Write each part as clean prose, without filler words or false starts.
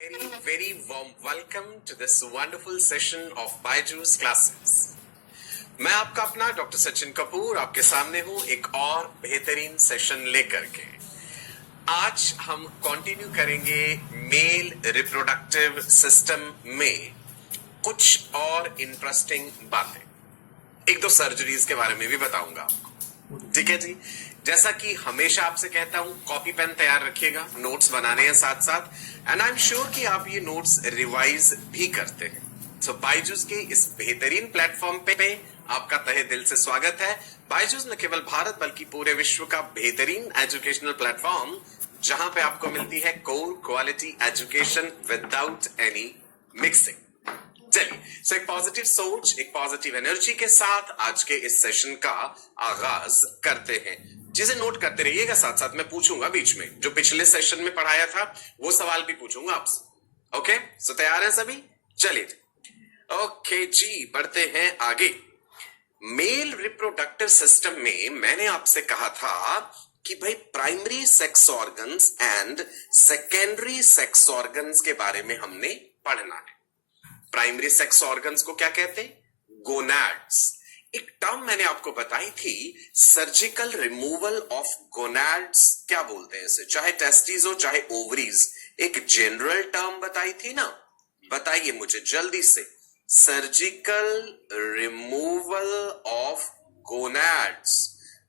Very warm welcome to this wonderful session of Byju's classes. मैं आपका अपना doctor Sachin Kapoor आपके सामने हूं एक और बेहतरीन सेशन लेकर के। आज हम कंटिन्यू करेंगे मेल रिप्रोडक्टिव सिस्टम में कुछ और इंटरेस्टिंग बातें, एक दो सर्जरीज के बारे में भी बताऊंगा आपको। ठीक है जी, जैसा कि हमेशा आपसे कहता हूं, कॉपी पेन तैयार रखिएगा, नोट्स बनाने हैं साथ साथ, एंड आई एम श्योर कि आप ये नोट्स रिवाइज भी करते हैं। सो बायजूस के इस बेहतरीन प्लेटफॉर्म पे आपका तहे दिल से स्वागत है। बायजूस न केवल भारत बल्कि पूरे विश्व का बेहतरीन एजुकेशनल प्लेटफॉर्म, जहां पे आपको मिलती है core quality education without any mixing. चलिए, सो एक पॉजिटिव सोच, एक पॉजिटिव एनर्जी के साथ आज के इस सेशन का आगाज करते हैं। चीजें नोट करते रहिएगा, साथ साथ मैं पूछूंगा बीच में, जो पिछले सेशन में पढ़ाया था वो सवाल भी पूछूंगा आपसे। ओके, सो तैयार हैं सभी? चलिए ओके जी, बढ़ते हैं आगे। मेल रिप्रोडक्टिव सिस्टम में मैंने आपसे कहा था कि भाई primary sex organs and secondary sex organs के बारे में हमने पढ़ना है। प्राइमरी सेक्स ऑर्गन्स को क्या कहते हैं? गोनैड्स। एक टर्म मैंने आपको बताई थी, सर्जिकल रिमूवल ऑफ गोनैड्स, क्या बोलते हैं इसे, चाहे टेस्टिस हो चाहे ओवरीज, एक जनरल टर्म बताई थी ना। बताइए मुझे जल्दी से, surgical removal of gonads.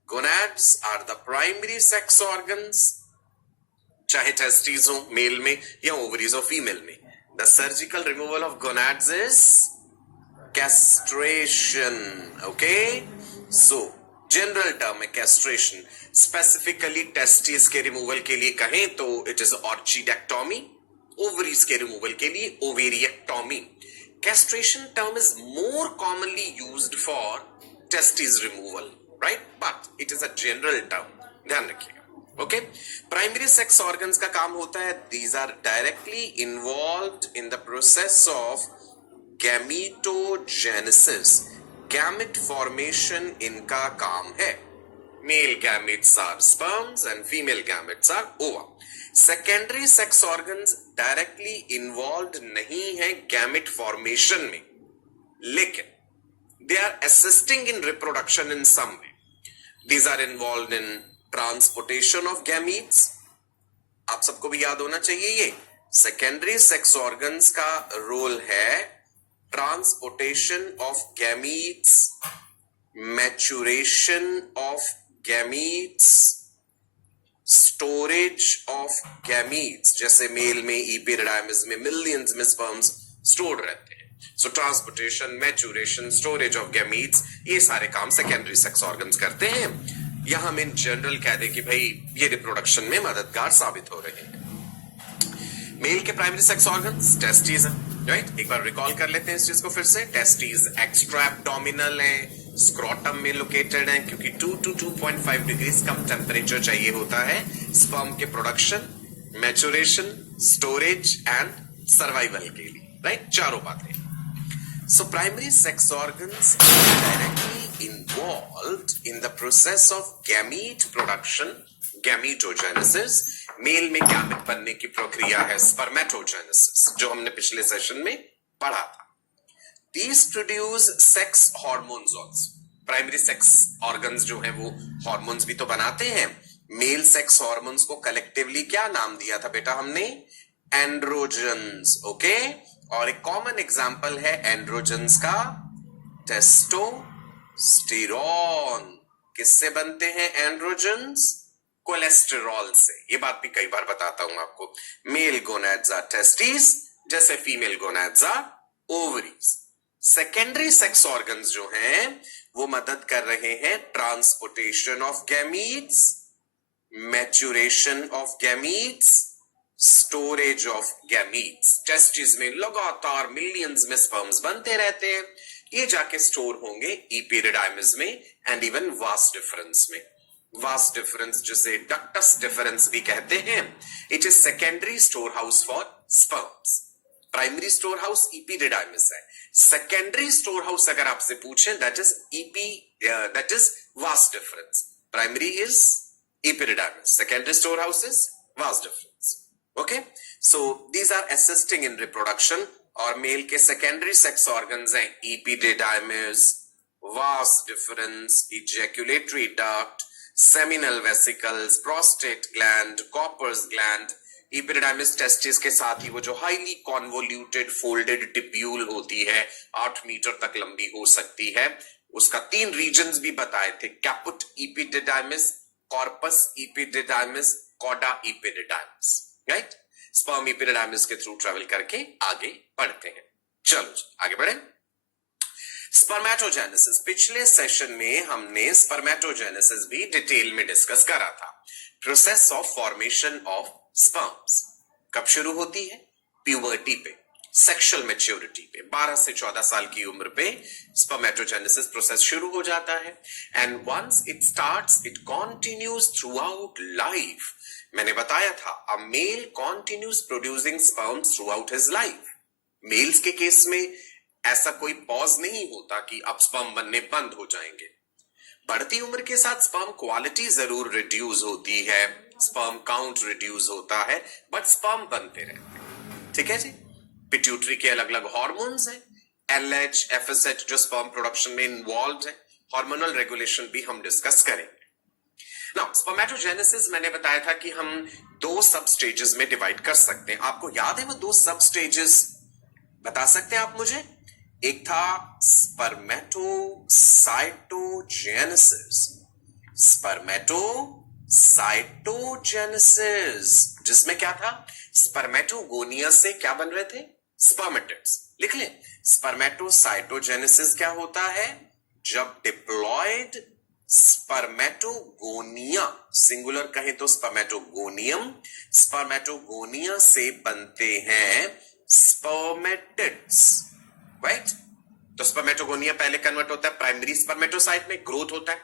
Gonads are the primary sex organs, चाहे टेस्टिस हो मेल में या ओवरीज हो फीमेल में। The surgical removal of gonads is castration. Okay, so general term है castration. Specifically testes के removal के लिए कहें तो it is orchidectomy. Ovaries के removal के लिए ovariectomy. Castration term is more commonly used for testes removal, right? But it is a general term. ध्यान रखिएगा। ओके, प्राइमरी सेक्स ऑर्गन्स का काम होता है, these are directly involved in the process of gametogenesis. Gamete formation इनका काम है। Male gametes are sperms and female gametes are ova. Secondary sex organs directly involved नहीं है गैमेट फॉर्मेशन में, लेकिन they are assisting in reproduction in some way. These are involved in transportation of gametes. आप सबको भी याद होना चाहिए, ये सेकेंडरी सेक्स ऑर्गन्स का रोल है transportation of gametes, maturation of gametes, storage of gametes. जैसे मेल में इपिरिडाइमिस में मिलियंस में स्पर्म्स स्टोर्ड रहते हैं, so transportation, maturation, storage of gametes, ये सारे काम सेकेंडरी सेक्स ऑर्गन्स करते हैं। या हम इन जनरल कह दें कि भाई ये रिप्रोडक्शन में मददगार साबित हो रहे हैं। मेल के प्राइमरी सेक्स ऑर्गन्स टेस्टिस है, राइट? एक बार रिकॉल कर लेते हैं इस चीज को फिर से। टेस्टिस एक्स्ट्रा एब्डोमिनल है, स्क्रोटम में लोकेटेड है, क्योंकि 2 to 2.5 डिग्री कम टेम्परेचर चाहिए होता है स्पर्म के production, maturation, storage and survival के लिए, राइट? चारों बातें। So primary sex organs are directly involved in the process of gamete production, gametogenesis. Male में गैमेट बनने की प्रक्रिया है spermatogenesis, जो हमने पिछले सेशन में पढ़ा था। These produce sex hormones also. Primary sex organs जो हैं वो हार्मोन्स भी तो बनाते हैं। मेल सेक्स हार्मोन्स को कलेक्टिवली क्या नाम दिया था बेटा हमने? एंड्रोजन्स। ओके, और एक कॉमन एग्जाम्पल है एंड्रोजन्स का टेस्टोस्टेरोन। किससे बनते हैं एंड्रोजन्स? कोलेस्टेरॉल से। ये बात भी कई बार बताता हूं आपको। मेल गोनैड्स आर टेस्टिस, जैसे female gonads are ovaries. Secondary sex organs जो हैं वो मदद कर रहे हैं transportation of gametes, maturation of gametes, storage of gametes. Testis में लगातार मिलियंस में स्पर्म्स बनते रहते हैं, ये जाके स्टोर होंगे इपिरिडाइमिस में एंड इवन वास डिफरेंस में। वास डिफरेंस जिसे डक्टस डिफरेंस भी कहते हैं, it is secondary storehouse for sperms. Primary storehouse epididymis है, सेकेंडरी स्टोर हाउस अगर आपसे पूछें that is vas deferens. Primary is epididymis, secondary storehouse is vas deferens. Okay, so these are assisting in reproduction. और male के secondary sex organs हैं epididymis, vas deferens, ejaculatory duct, seminal vesicles, prostate gland, Cowper's gland. Epididymis testis के साथ ही वो जो highly convoluted folded tubule होती है, 8 metre तक लंबी हो सकती है। उसका 3 रीजन्स भी बताए थे, caput epididymis, corpus epididymis, cauda epididymis, right. Sperm epididymis के थ्रू ट्रेवल करके आगे बढ़ते हैं। चलो आगे बढ़े। स्पर्मेटोजेनेसिस, पिछले सेशन में हमने स्पर्मेटोजेनेसिस भी डिटेल में डिस्कस करा था। Process of formation of sperms कब शुरू होती है? प्यूबर्टी पे, सेक्सुअल मैच्योरिटी पे, 12 से 14 साल की उम्र पे स्पर्मेटोजेनेसिस प्रोसेस शुरू हो जाता है। And once it starts it continues throughout life. मैंने बताया था a male continues producing sperms throughout his life. Males के केस में ऐसा कोई पॉज नहीं होता कि अब स्पर्म बनने बंद हो जाएंगे। बढ़ती उम्र के साथ स्पर्म क्वालिटी जरूर रिड्यूस होती है, स्पर्म काउंट रिड्यूस होता है, बट स्पर्म बनते रहते हैं। ठीक है जी। पिट्यूटरी के अलग अलग हार्मोन्स हैं, एलएच, एफएसएच जो स्पर्म प्रोडक्शन में इन्वॉल्व है। हार्मोनल रेगुलेशन भी हम डिस्कस करेंगे। नाउ स्पर्मेटोजेनेसिस मैंने बताया था कि हम 2 सब स्टेजेस में डिवाइड कर सकते हैं। आपको याद है वो 2 सब स्टेजेस? बता सकते हैं आप मुझे? एक था स्पर्मेटोसाइटोजेनेसिस, स्पर्मेटोसाइटोजेनेसिस जिसमें क्या था? स्पर्मेटोगोनिया से क्या बन रहे थे? स्पर्मेटिड्स। लिख लें, स्पर्मेटोसाइटोजेनेसिस क्या होता है? जब डिप्लॉयड स्पर्मेटोगोनिया, सिंगुलर कहें तो स्पर्मेटोगोनियम, स्पर्मेटोगोनिया से बनते हैं स्पर्मेटिड्स, राइट। तो स्पर्मेटोगोनिया पहले कन्वर्ट होता है प्राइमरी स्पर्मेटोसाइट में, ग्रोथ होता है।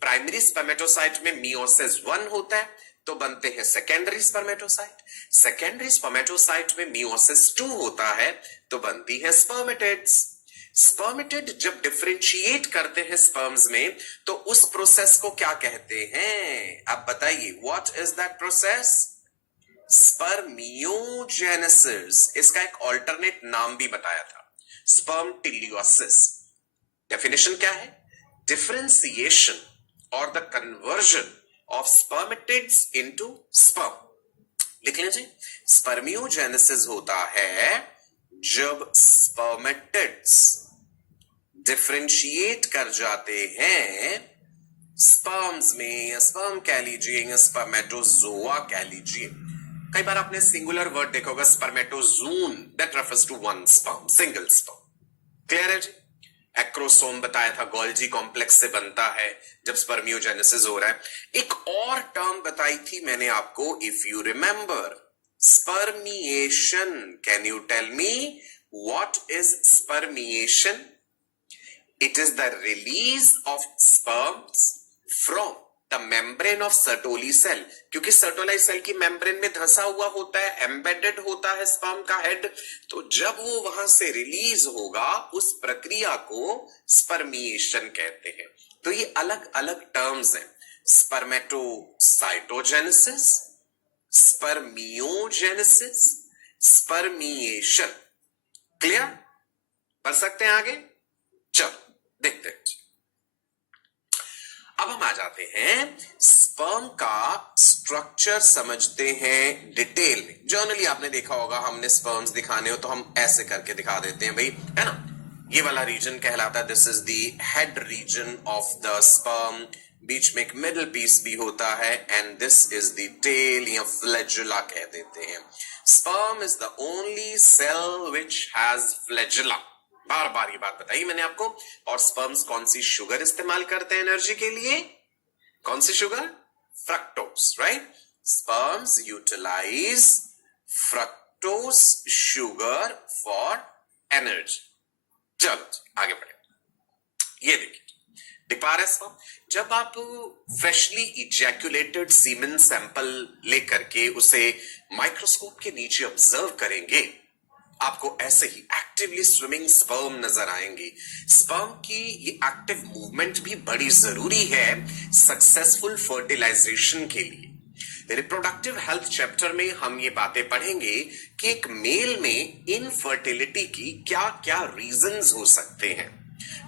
प्राइमरी स्पर्मेटोसाइट में मियोसिस 1 होता है तो बनते हैं सेकेंडरी स्पर्मेटोसाइट। सेकेंडरी स्पर्मेटोसाइट में मियोसिस 2 होता है तो बनती है स्पर्मेटिड्स। स्पर्मेटिड जब डिफरेंशिएट करते हैं स्पर्म्स में तो उस प्रोसेस को क्या कहते हैं? आप बताइए, what is that process? Spermiogenesis. इसका एक ऑल्टरनेट नाम भी बताया था, स्पर्मटिलियोसिस। डेफिनेशन क्या है? डिफरेंशिएशन और the conversion of spermatids into sperm. लिख लीजिए, स्पर्मियोजेनेसिस होता है जब स्पर्मेटिड्स डिफरेंशिएट कर जाते हैं स्पर्म्स में, या स्पर्म कह लीजिए या स्पर्मेटोजोआ कह लीजिए। कई बार आपने सिंगुलर वर्ड देखा होगा spermatozoon, that refers to one sperm, single sperm. Clear है जी? एक्रोसोम बताया था गोल्जी कॉम्प्लेक्स से बनता है जब स्पर्मियोजेनेसिस हो रहा है। एक और टर्म बताई थी मैंने आपको, if you remember, spermiation. Can you tell me what is spermiation? It is the release of sperms from the membrane of Sertoli cell। क्योंकि सर्टोलाई सेल की मेम्ब्रेन में धंसा हुआ होता है, एम्बेडेड होता है स्पर्म का हेड, तो जब वो वहां से रिलीज होगा उस प्रक्रिया को स्पर्मिएशन कहते हैं। तो ये अलग अलग टर्म्स हैं, स्पर्मेटोसाइटोजेनेसिस, स्पर्मियोजेनेसिस, स्पर्मिएशन। क्लियर? पढ़ सकते हैं आगे? चलो देखते हैं। अब हम आ जाते हैं स्पर्म का स्ट्रक्चर समझते हैं डिटेल में। जर्नली आपने देखा होगा, हमने स्पर्म्स दिखाने हो तो हम ऐसे करके दिखा देते हैं भाई, है ना। ये वाला रीजन कहलाता है, this is the head region of the sperm. बीच में एक मिडल पीस भी होता है and this is the tail या फ्लैजुला कह देते हैं। Sperm is the only cell which has flagella. बार बार ये बात बताई मैंने आपको। और स्पर्म्स कौन सी शुगर इस्तेमाल करते हैं एनर्जी के लिए? कौन सी sugar? Fructose, right. Sperms utilize fructose sugar for energy. चलो आगे बढ़े। ये देखिए, दिख पा रहे स्पर्म। जब आप फ्रेशली इजैक्यूलेटेड सीमेन सैंपल लेकर के उसे माइक्रोस्कोप के नीचे ऑब्जर्व करेंगे, आपको ऐसे ही एक्टिवली स्विमिंग स्पर्म नजर आएंगे। स्पर्म की ये एक्टिव मूवमेंट भी बड़ी जरूरी है सक्सेसफुल फर्टिलाइजेशन के लिए। रिप्रोडक्टिव हेल्थ चैप्टर में हम ये बातें पढ़ेंगे कि एक मेल में इनफर्टिलिटी की क्या क्या रीजंस हो सकते हैं,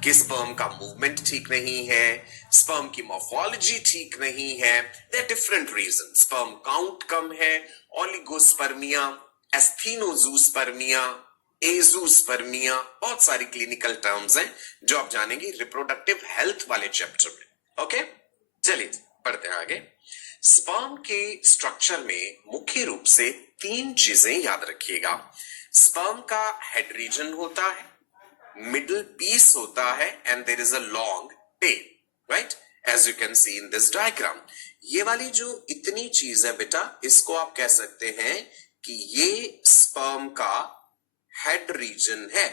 कि स्पर्म का मूवमेंट ठीक नहीं है, स्पर्म की मॉर्फोलॉजी ठीक नहीं है, there different region, sperm count कम है, ओलिगोस्पर्मिया, एस्थेनोजूस्पर्मिया, एजूस्पर्मिया, बहुत सारी क्लिनिकल टर्म्स हैं जो आप जानेंगे रिप्रोडक्टिव हेल्थ वाले चैप्टर में। ओके, चलिए पढ़ते हैं आगे। स्पर्म के स्ट्रक्चर में मुख्य रूप से 3 चीजें याद रखिएगा। स्पर्म का हेड रीजन होता है, मिडल पीस होता है, and there is a long tail, right, as you can see in this diagram. ये वाली जो इतनी चीज है बेटा, इसको आप कह सकते हैं कि ये स्पर्म का हेड रीजन है,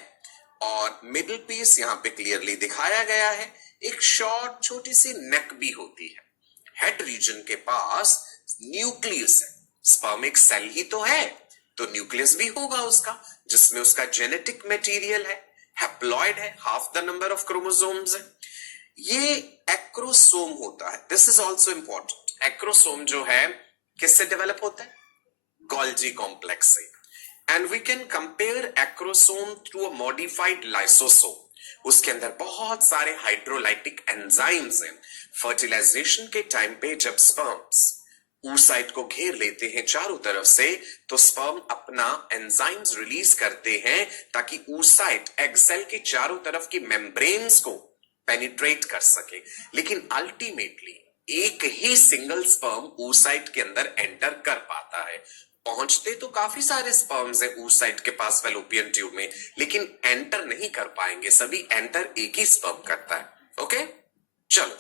और मिडिल पीस यहां पे क्लियरली दिखाया गया है। एक शॉर्ट छोटी सी नेक भी होती है। हेड रीजन के पास न्यूक्लियस है। स्पर्म एक सेल ही तो है, तो न्यूक्लियस भी होगा उसका, जिसमें उसका जेनेटिक मटेरियल है, हैप्लॉइड है, half the number of chromosomes है। ये एक्रोसोम होता है। This is also important. Acrosome जो है किससे डेवलप होता है? गोल्जी कॉम्प्लेक्स से। And we can compare acrosome to a modified lysosome. उसके अंदर बहुत सारे हाइड्रोलाइटिक एंजाइम्स हैं। फर्टिलाइजेशन के टाइम पे जब स्पर्म्स oocyte को घेर लेते हैं चारों तरफ से, तो स्पर्म अपना एंजाइम्स रिलीज करते हैं ताकि oocyte एग सेल के चारों तरफ की मेम्ब्रेन्स को पेनिट्रेट कर सके। लेकिन अल्टीमेटली एक ही सिंगल स्पर्म oocyte के अंदर एंटर कर पाता है। पहुंचते तो काफी सारे स्पर्म्स हैं oocyte के पास फैलोपियन ट्यूब में, लेकिन एंटर नहीं कर पाएंगे। सभी एंटर एक ही स्पर्म करता है। ओके, चलो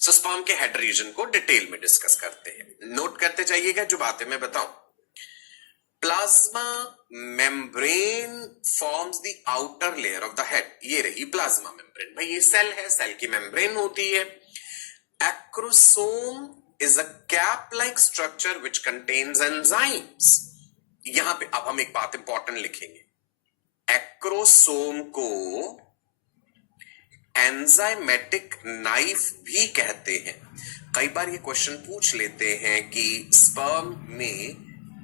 सो स्पर्म के हेड रीजन को डिटेल में डिस्कस करते हैं। नोट करते जाइएगा जो बातें मैं बताऊं। Plasma membrane forms the outer layer of the head. ये रही प्लाज्मा मेम्ब्रेन। भाई ये सेल है, सेल की मेम्ब्रेन होती है। Acrosome is a cap-like structure which contains enzymes. यहां पे अब हम एक बात इंपॉर्टेंट लिखेंगे। एक्रोसोम को एंजाइमेटिक नाइफ भी कहते हैं। कई बार ये क्वेश्चन पूछ लेते हैं कि स्पर्म में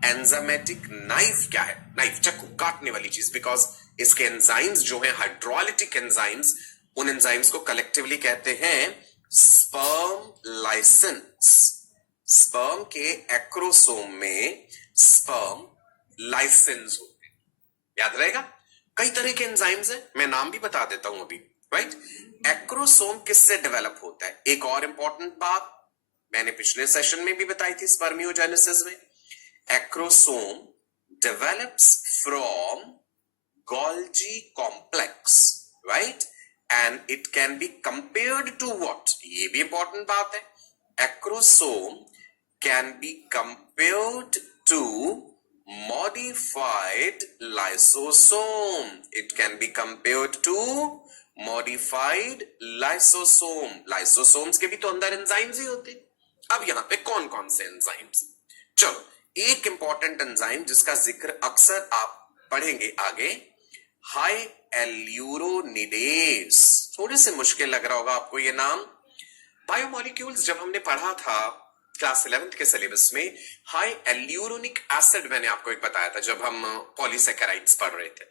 एंजाइमेटिक नाइफ क्या है? नाइफ, चाकू, काटने वाली चीज। बिकॉज इसके एंजाइम्स जो है हाइड्रोलिटिक एंजाइम्स, उन एंजाइम्स को कलेक्टिवली कहते हैं स्पर्म लाइसेंस। स्पर्म के एक्रोसोम में स्पर्म लाइसेंस होते हैं। याद रहेगा, कई तरह के एंजाइम्स हैं, मैं नाम भी बता देता हूं अभी, राइट। एक्रोसोम किससे डेवलप होता है? एक और इंपॉर्टेंट बात मैंने पिछले सेशन में भी बताई थी स्पर्मियोजेनेसिस में। Acrosome develops from Golgi complex, right, and it can be compared to what? ये भी इंपॉर्टेंट बात है। Acrosome can be compared to modified lysosome. It can be compared to modified lysosome. Lysosomes के भी तो अंदर एंजाइम्स ही होते। अब यहां पे कौन कौन से एंजाइम्स? चलो, एक इंपॉर्टेंट एंजाइम जिसका जिक्र अक्सर आप पढ़ेंगे आगे, हाई एल्यूरोनिडेज। थोड़े से मुश्किल लग रहा होगा आपको ये नाम। बायोमोलिक्यूल्स जब हमने पढ़ा था क्लास 11th के सिलेबस में, हाई एल्यूरोनिक एसिड मैंने आपको एक बताया था जब हम पॉलीसेकेराइड्स पढ़ रहे थे।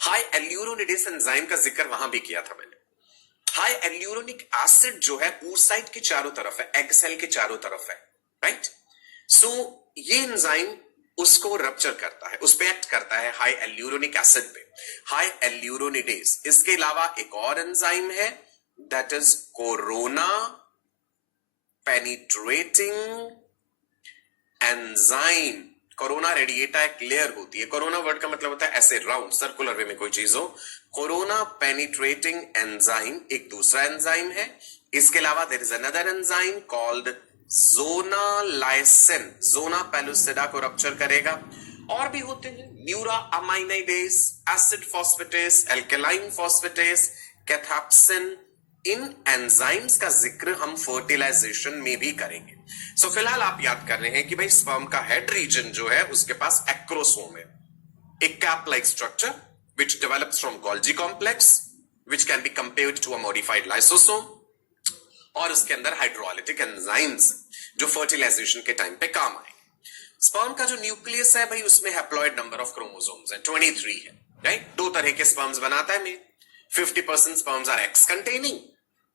हाई एल्यूरोनिडेज एंजाइम का जिक्र वहां भी किया था मैंने। हाई एल्यूरोनिक एसिड जो है oocyte के चारों तरफ है, एग सेल के चारों तरफ है, राइट। सो ये एंजाइम उसको रप्चर करता है, उस पे एक्ट करता है हाई एल्यूरोनिक एसिड पे, हाई एल्यूरोनिडेज। इसके अलावा एक और एंजाइम है, that is corona penetrating enzyme. Corona radiata एक लेयर होती है। कोरोना वर्ड का मतलब होता है ऐसे राउंड सर्कुलर वे में कोई चीज हो। कोरोना पेनिट्रेटिंग एंजाइम एक दूसरा एंजाइम है। इसके अलावा there is another enzyme called zona lysin. Zona pellucida को रप्चर करेगा। और भी होते हैं neuraminidase, acid phosphatase, alkaline phosphatase, cathepsin. इन एंजाइम्स का जिक्र हम फर्टिलाइजेशन में भी करेंगे। सो फिलहाल आप याद कर रहे हैं कि भाई स्पर्म का हेड रीजन जो है उसके पास एक्रोसोम है, एक cap like structure which develops from Golgi complex which can be compared to a modified lysosome। और उसके अंदर हाइड्रोलिटिक एंजाइम्स जो फर्टिलाइजेशन के टाइम पे काम आए। स्पर्म का जो न्यूक्लियस है भाई, उसमें हैप्लॉइड नंबर ऑफ क्रोमोसोम्स है 23 है, राइट। दो तरह के स्पर्म्स बनाता है male. 50% sperms are X containing,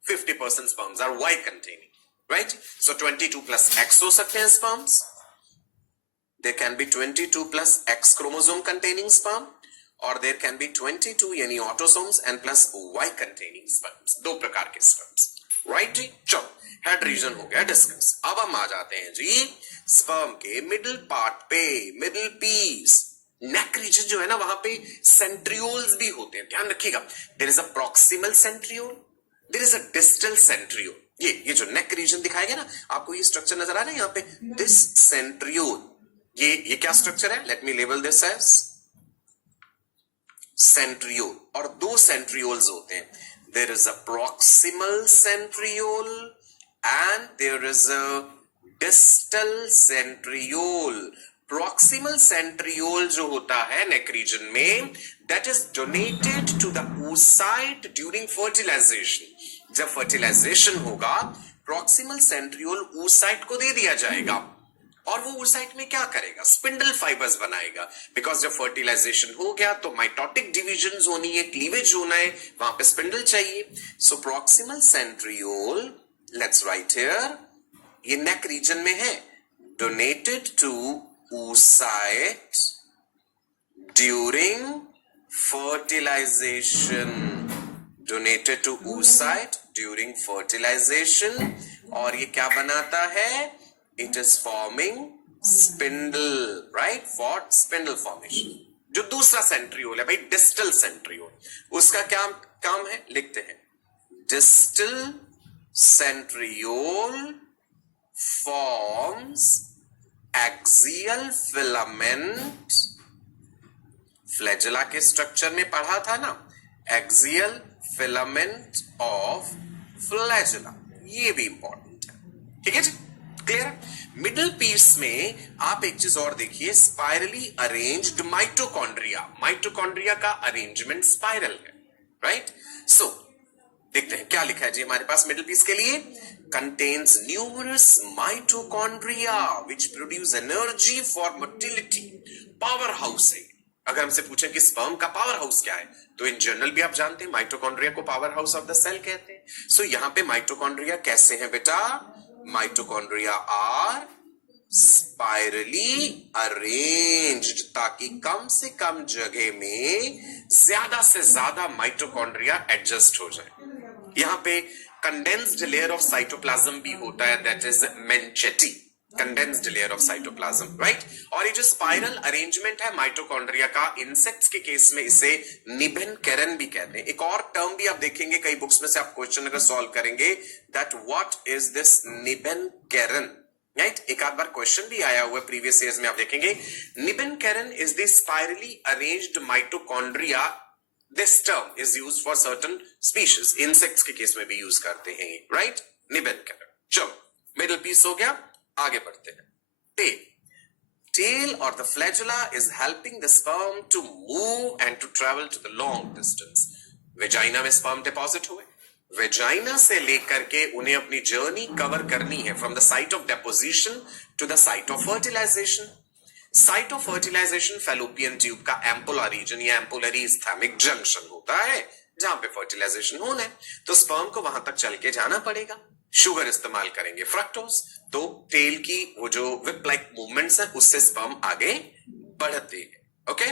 50% sperms are Y containing, right. So 22 plus X हो सकते हैं sperms, there can be 22 plus X chromosome containing sperm और there can be 22 यानी autosomes and plus Y containing sperms, दो प्रकार के sperms, right जी। चलो head region हो गया डिस्कस। अब हम आ जाते हैं जी स्पर्म के मिडिल पार्ट पे, मिडिल पीस। नेक रीजन जो है ना, वहां पे सेंट्रियोल्स भी होते हैं, ध्यान रखिएगा। There is a proximal centriole, there is a distal centriole. ये जो नेक रीजन दिखाया गया ना आपको, ये स्ट्रक्चर नजर आ रहा है यहाँ पे, दिस सेंट्रियोल। ये क्या स्ट्रक्चर है, let me label this as centriole. और दो सेंट्रियोल्स होते हैं, there is a proximal centriole and there is a distal centriole. Proximal centriole जो होता है नेक रीजन में, that is donated to the oocyte during fertilisation. जब फर्टिलाइजेशन होगा, प्रॉक्सिमल सेंट्रियोल oocyte को दे दिया जाएगा और वो oocyte में क्या करेगा, स्पिंडल फाइबर्स बनाएगा। बिकॉज जब फर्टिलाइजेशन हो गया तो माइटोटिक डिवीजन होनी है, क्लीवेज होना है, वहां पे स्पिंडल चाहिए। So proximal centriole, let's write here, ये नेक रीजन में है, donated to oocyte during fertilization, donated to oocyte during fertilization. और ये क्या बनाता है, it is forming spindle, right, for spindle formation। जो दूसरा सेंट्रियोल है भाई, डिस्टल सेंट्रियोल, उसका क्या काम है, लिखते हैं, distal centriole forms axial filament, flagella के स्ट्रक्चर में पढ़ा था ना, axial filament of flagella, ये भी इंपॉर्टेंट है, ठीक है जी, क्लियर। मिडिल पीस में आप एक चीज और देखिए, स्पाइरली अरेंज्ड माइटोकॉन्ड्रिया। माइटोकॉन्ड्रिया का अरेंजमेंट स्पाइरल है, राइट। सो देखते हैं क्या लिखा है जी हमारे पास मिडिल पीस के लिए, contains numerous mitochondria which produce energy for motility. Power house है। अगर हमसे पूछें कि स्पर्म का पावर हाउस क्या है, तो इन जनरल भी आप जानते हैं माइटोकॉन्ड्रिया को power house of the cell कहते हैं। सो यहां पे माइटोकॉन्ड्रिया कैसे हैं बेटा, माइटोकॉन्ड्रिया आर स्पाइरली अरेंज्ड, ताकि कम से कम जगह में ज्यादा से ज्यादा माइटोकॉन्ड्रिया एडजस्ट हो जाए। यहां पे कंडेंस्ड लेयर ऑफ साइटोप्लाज्म भी होता है, that is manchette, condensed layer of cytoplasm, right. और ये जो स्पाइरल अरेंजमेंट है माइटोकॉन्ड्रिया का, इंसेक्ट्स के केस में इसे निबेन कैरन भी कहते हैं। एक और टर्म भी आप देखेंगे कई बुक्स में से, आप क्वेश्चन अगर सॉल्व करेंगे, that what is this Nebenkern, right. एक आध बार क्वेश्चन भी आया हुआ प्रीवियस ईयर्स में, आप देखेंगे Nebenkern is the spirally arranged mitochondria. This term is used for certain species, insects के केस में भी यूज करते हैं, राइट, निबेन कैरन। चलो मिडिल पीस हो गया, आगे बढ़ते हैं। टेल और the flagella is helping the sperm to move and to travel to the long distance. Vagina में स्पर्म डिपॉजिट हुए, वेजाइना से लेकर के उन्हें अपनी जर्नी कवर करनी है from the site of deposition to the site of fertilisation. Site of fertilisation Fallopian tube का एम्पुला रीजन या एम्पुलरी स्थैमिक जंक्शन होता है, जहां पे फर्टिलाइजेशन होना है, तो स्पर्म को वहां तक चल के जाना पड़ेगा। शुगर इस्तेमाल करेंगे, फ्रक्टोज, तो टेल की वो जो विप लाइक मूवमेंट्स है उससे स्पर्म आगे बढ़ते हैं, ओके।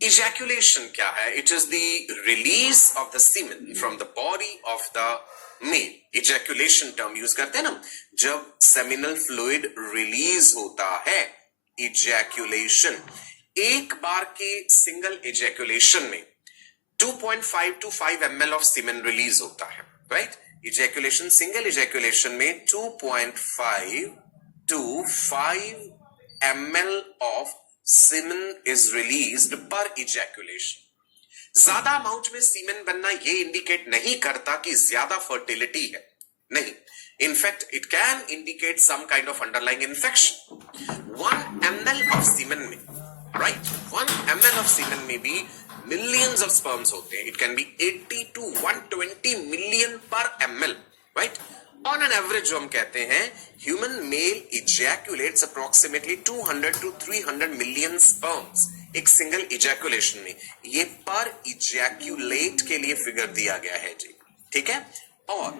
इजैक्यूलेशन क्या है, it is the release of the semen from the body of the male. Ejaculation term use करते हैं ना, जब सेमिनल फ्लूइड रिलीज होता है, इजैक्यूलेशन। एक बार के सिंगल इजैक्यूलेशन में 2.5 to 5 ml of semen release होता है, राइट। इजैक्यूलेशन, सिंगल इजैक्यूलेशन में 2.5 to 5 ml of semen is released per ejaculation. ज्यादा अमाउंट में सीमेन बनना ये इंडिकेट नहीं करता कि ज्यादा फर्टिलिटी है, नहीं। In fact it can indicate some kind of underlying infection. 1 ml of semen में, राइट, 1 ml ऑफ सीमेन में भी मिलियंस ऑफ स्पर्म्स होते हैं. It can be 80 to 120 million per ml, राइट. ऑन एन एवरेज जो हम कहते हैं human male ejaculates approximately 200 to 300 million sperms एक सिंगल इजैक्यूलेशन में. ये पर इजैक्यूलेट के लिए फिगर दिया गया है जी, ठीक है. और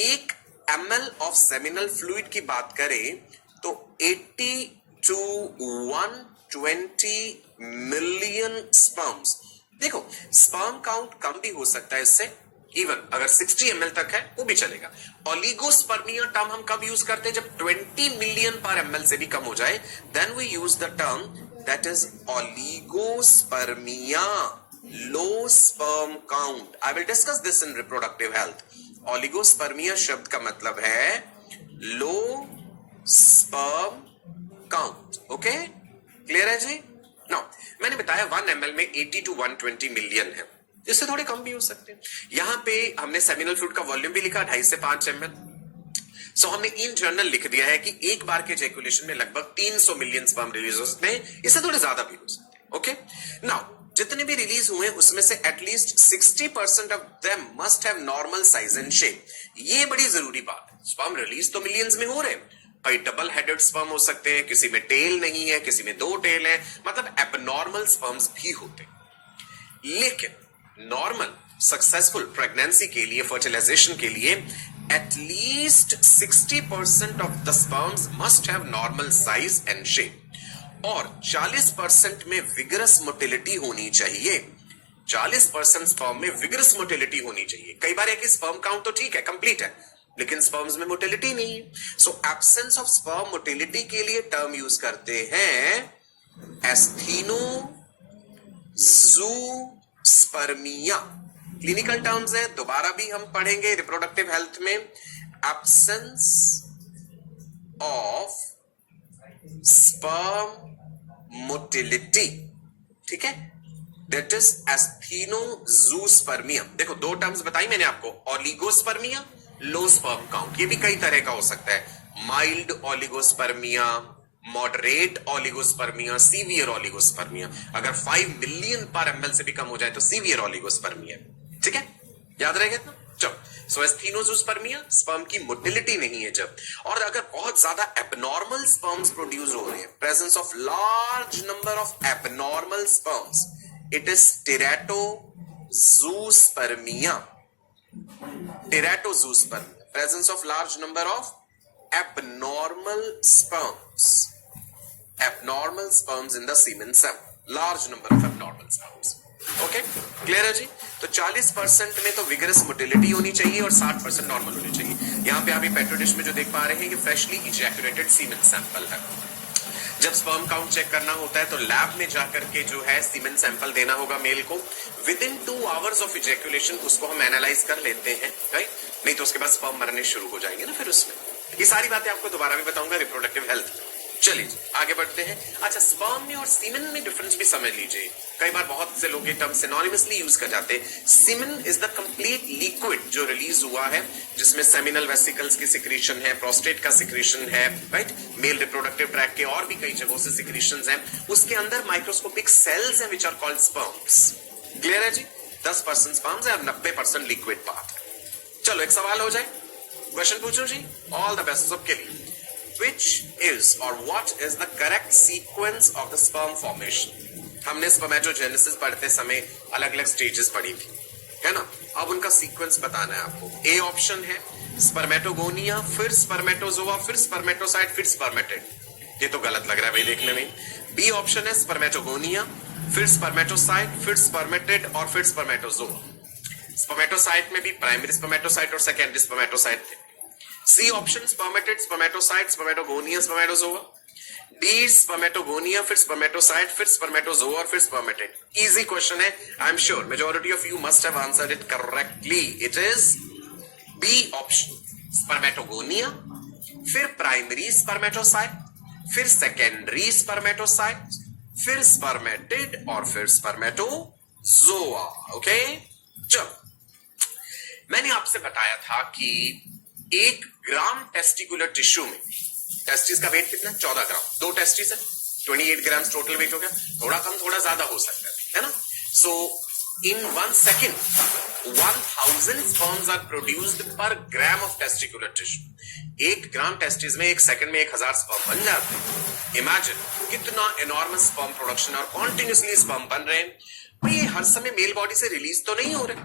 1 ml ऑफ सेमिनल फ्लूइड की बात करें तो 80 to 120 मिलियन स्पर्म्स. देखो स्पर्म काउंट कम भी हो सकता है इससे, इवन अगर 60 ml तक है वो भी चलेगा. ओलिगोस्पर्मिया टर्म हम कब यूज करते हैं? जब 20 मिलियन पर ml से भी कम हो जाए, then we use the term that is oligospermia, low sperm count. I will discuss this in reproductive health. Oligospermia शब्द का मतलब है low sperm count. Okay, clear है जी? नाउ मैंने बताया 1 ml में 80 to 120 मिलियन है, इससे थोड़े कम भी हो सकते हैं. यहां पे हमने सेमिनल फ्लूइड का वॉल्यूम भी लिखा 2.5 से 5 ml. सो हमने इन जनरल लिख दिया है कि एक बार के इजैक्यूलेशन में लगभग 300 मिलियन स्पर्म रिलीज हो सकते हैं, इससे थोड़े ज्यादा भी हो सकते हैं. ओके, नाउ जितने भी रिलीज हुए उसमें से at least 60% of them must have normal size and shape. ये बड़ी जरूरी बात है. स्पर्म रिलीज तो मिलियंस में हो रहे हैं, कई डबल हेडेड स्पर्म हो सकते हैं, किसी में टेल नहीं है, किसी में 2 टेल है, मतलब एबनॉर्मल स्पर्म्स भी होते हैं. लेकिन नॉर्मल सक्सेसफुल प्रेगनेंसी के लिए, फर्टिलाइजेशन के लिए at least 60% of the sperms must have normal size and shape और 40% में विगरस मोटिलिटी होनी चाहिए. 40% स्पर्म में विगरस मोटिलिटी होनी चाहिए. कई बार है कि स्पर्म काउंट तो ठीक है, कंप्लीट है, लेकिन स्पर्म्स में मोटिलिटी नहीं है. सो एब्सेंस ऑफ स्पर्म मोटिलिटी के लिए टर्म यूज करते हैं एस्थीनोज़ूस्पर्मिया. क्लिनिकल टर्म्स है, दोबारा भी हम पढ़ेंगे रिप्रोडक्टिव हेल्थ में. एब्सेंस ऑफ स्पर्म मोटिलिटी, ठीक है, दैट इज एस्थीनोज़ूस्पर्मिया. देखो 2 टर्म्स बताई मैंने आपको, ओलिगोस्पर्मिया, लो स्पर्म काउंट. ये भी कई तरह का हो सकता है, mild oligospermia, moderate oligospermia, severe oligospermia. अगर 5 मिलियन पर ml से भी कम हो जाए तो सीवियर ओलिगोस्पर्मिया. ठीक है, याद रहेगा ना? चलो, सो एस्थीनोज़ूस्पर्मिया स्पर्म की मोटिलिटी नहीं है जब, और अगर बहुत ज्यादा एबनॉर्मल स्पर्म्स प्रोड्यूस हो रहे हैं, presence of large number of abnormal sperms, it is teratozoospermia. Teratozoospermia, presence of large number of abnormal sperms in the semen sample, large number of abnormal sperms. Okay, clear है जी? तो 40% में तो vigorous motility होनी चाहिए और 60% normal होनी चाहिए. यहाँ पे आप पेट्रो डिश में जो देख पा रहे हैं ये फ्रेशली इजैक्यूलेटेड सीमेन सैंपल है. जब स्पर्म काउंट चेक करना होता है तो लैब में जाकर के जो है सीमेन सैंपल देना होगा मेल को. With in 2 hours of ejaculation उसको हम एनालाइज कर लेते हैं, राइट? नहीं तो उसके बाद स्पर्म मरने शुरू हो जाएंगे ना फिर उसमें. ये सारी बातें आपको दोबारा भी बताऊंगा रिप्रोडक्टिव हेल्थ. चलिए आगे बढ़ते हैं. अच्छा, स्पर्म में और सीमेन में डिफरेंस भी समझ लीजिए. कई बार बहुत से लोग ये टर्म सिनोनिमसली यूज कर जाते हैं. Semen is the complete liquid जो रिलीज हुआ है, जिसमें सेमिनल वेसिकल्स की सिक्रीशन है, प्रोस्टेट का सिक्रीशन है, राइट? मेल रिप्रोडक्टिव ट्रैक्ट के और भी कई जगहों से सिक्रीशंस हैं. उसके अंदर माइक्रोस्कोपिक सेल्स हैं which are called sperms. Clear है जी? 10% स्पर्म्स है और 90% लिक्विड पार्ट है. चलो एक सवाल हो जाए, क्वेश्चन पूछो जी. ऑल द बेस्ट सबके लिए. Which is or what is the correct sequence of the sperm formation? हमने स्पर्मेटोजेनेसिस पढ़ते समय अलग अलग स्टेजेस पढ़ी थी, है ना? अब उनका सीक्वेंस बताना है आपको. ए ऑप्शन है स्पर्मेटोगोनिया, फिर स्पर्मेटोजोआ, फिर स्पर्मेटोसाइट, फिर स्पर्मेटिड. ये तो गलत लग रहा है भाई देखने में. बी ऑप्शन है स्पर्मेटोगोनिया, फिर स्पर्मेटोसाइट, फिर स्पर्मेटिड और फिर स्पर्मेटोजोआ. स्पर्मेटोसाइट में भी प्राइमरी स्पर्मेटोसाइट और सेकेंडरी स्पर्मेटोसाइट थे. C option spermatid, spermatocyte, spermatogonia, spermatozoa. D spermatogonia, फिर स्पर्मेटोसाइट, फिर स्पर्मेटोजोआ और फिर स्पर्मेटिड. इजी क्वेश्चन है. I am sure majority of you must have answered it correctly. It is B option, spermatogonia, फिर primary spermatocyte, फिर secondary spermatocyte, फिर spermatid और फिर स्पर्मेटोजोआ. ओके, चलो मैंने आपसे बताया था कि 1 ग्राम टेस्टिकुलर टिश्यू में, टेस्टिस का वेट कितना? 14 ग्राम. 2 टेस्टिस है, 28 ग्राम टोटल वेट हो गया, थोड़ा कम थोड़ा ज्यादा हो सकता है ना। सो इन 1 सेकेंड 1000 स्पर्म्स आर प्रोड्यूस्ड पर gram of testicular tissue. 1 gram testis में 1 सेकंड में 1000 स्पर्म बन जाते हैं। इमेजिन कितना एनॉर्मस स्पर्म प्रोडक्शन और कॉन्टिन्यूसली स्पर्म बन रहे हैं। भाई ये हर समय मेल बॉडी से रिलीज तो नहीं हो रहे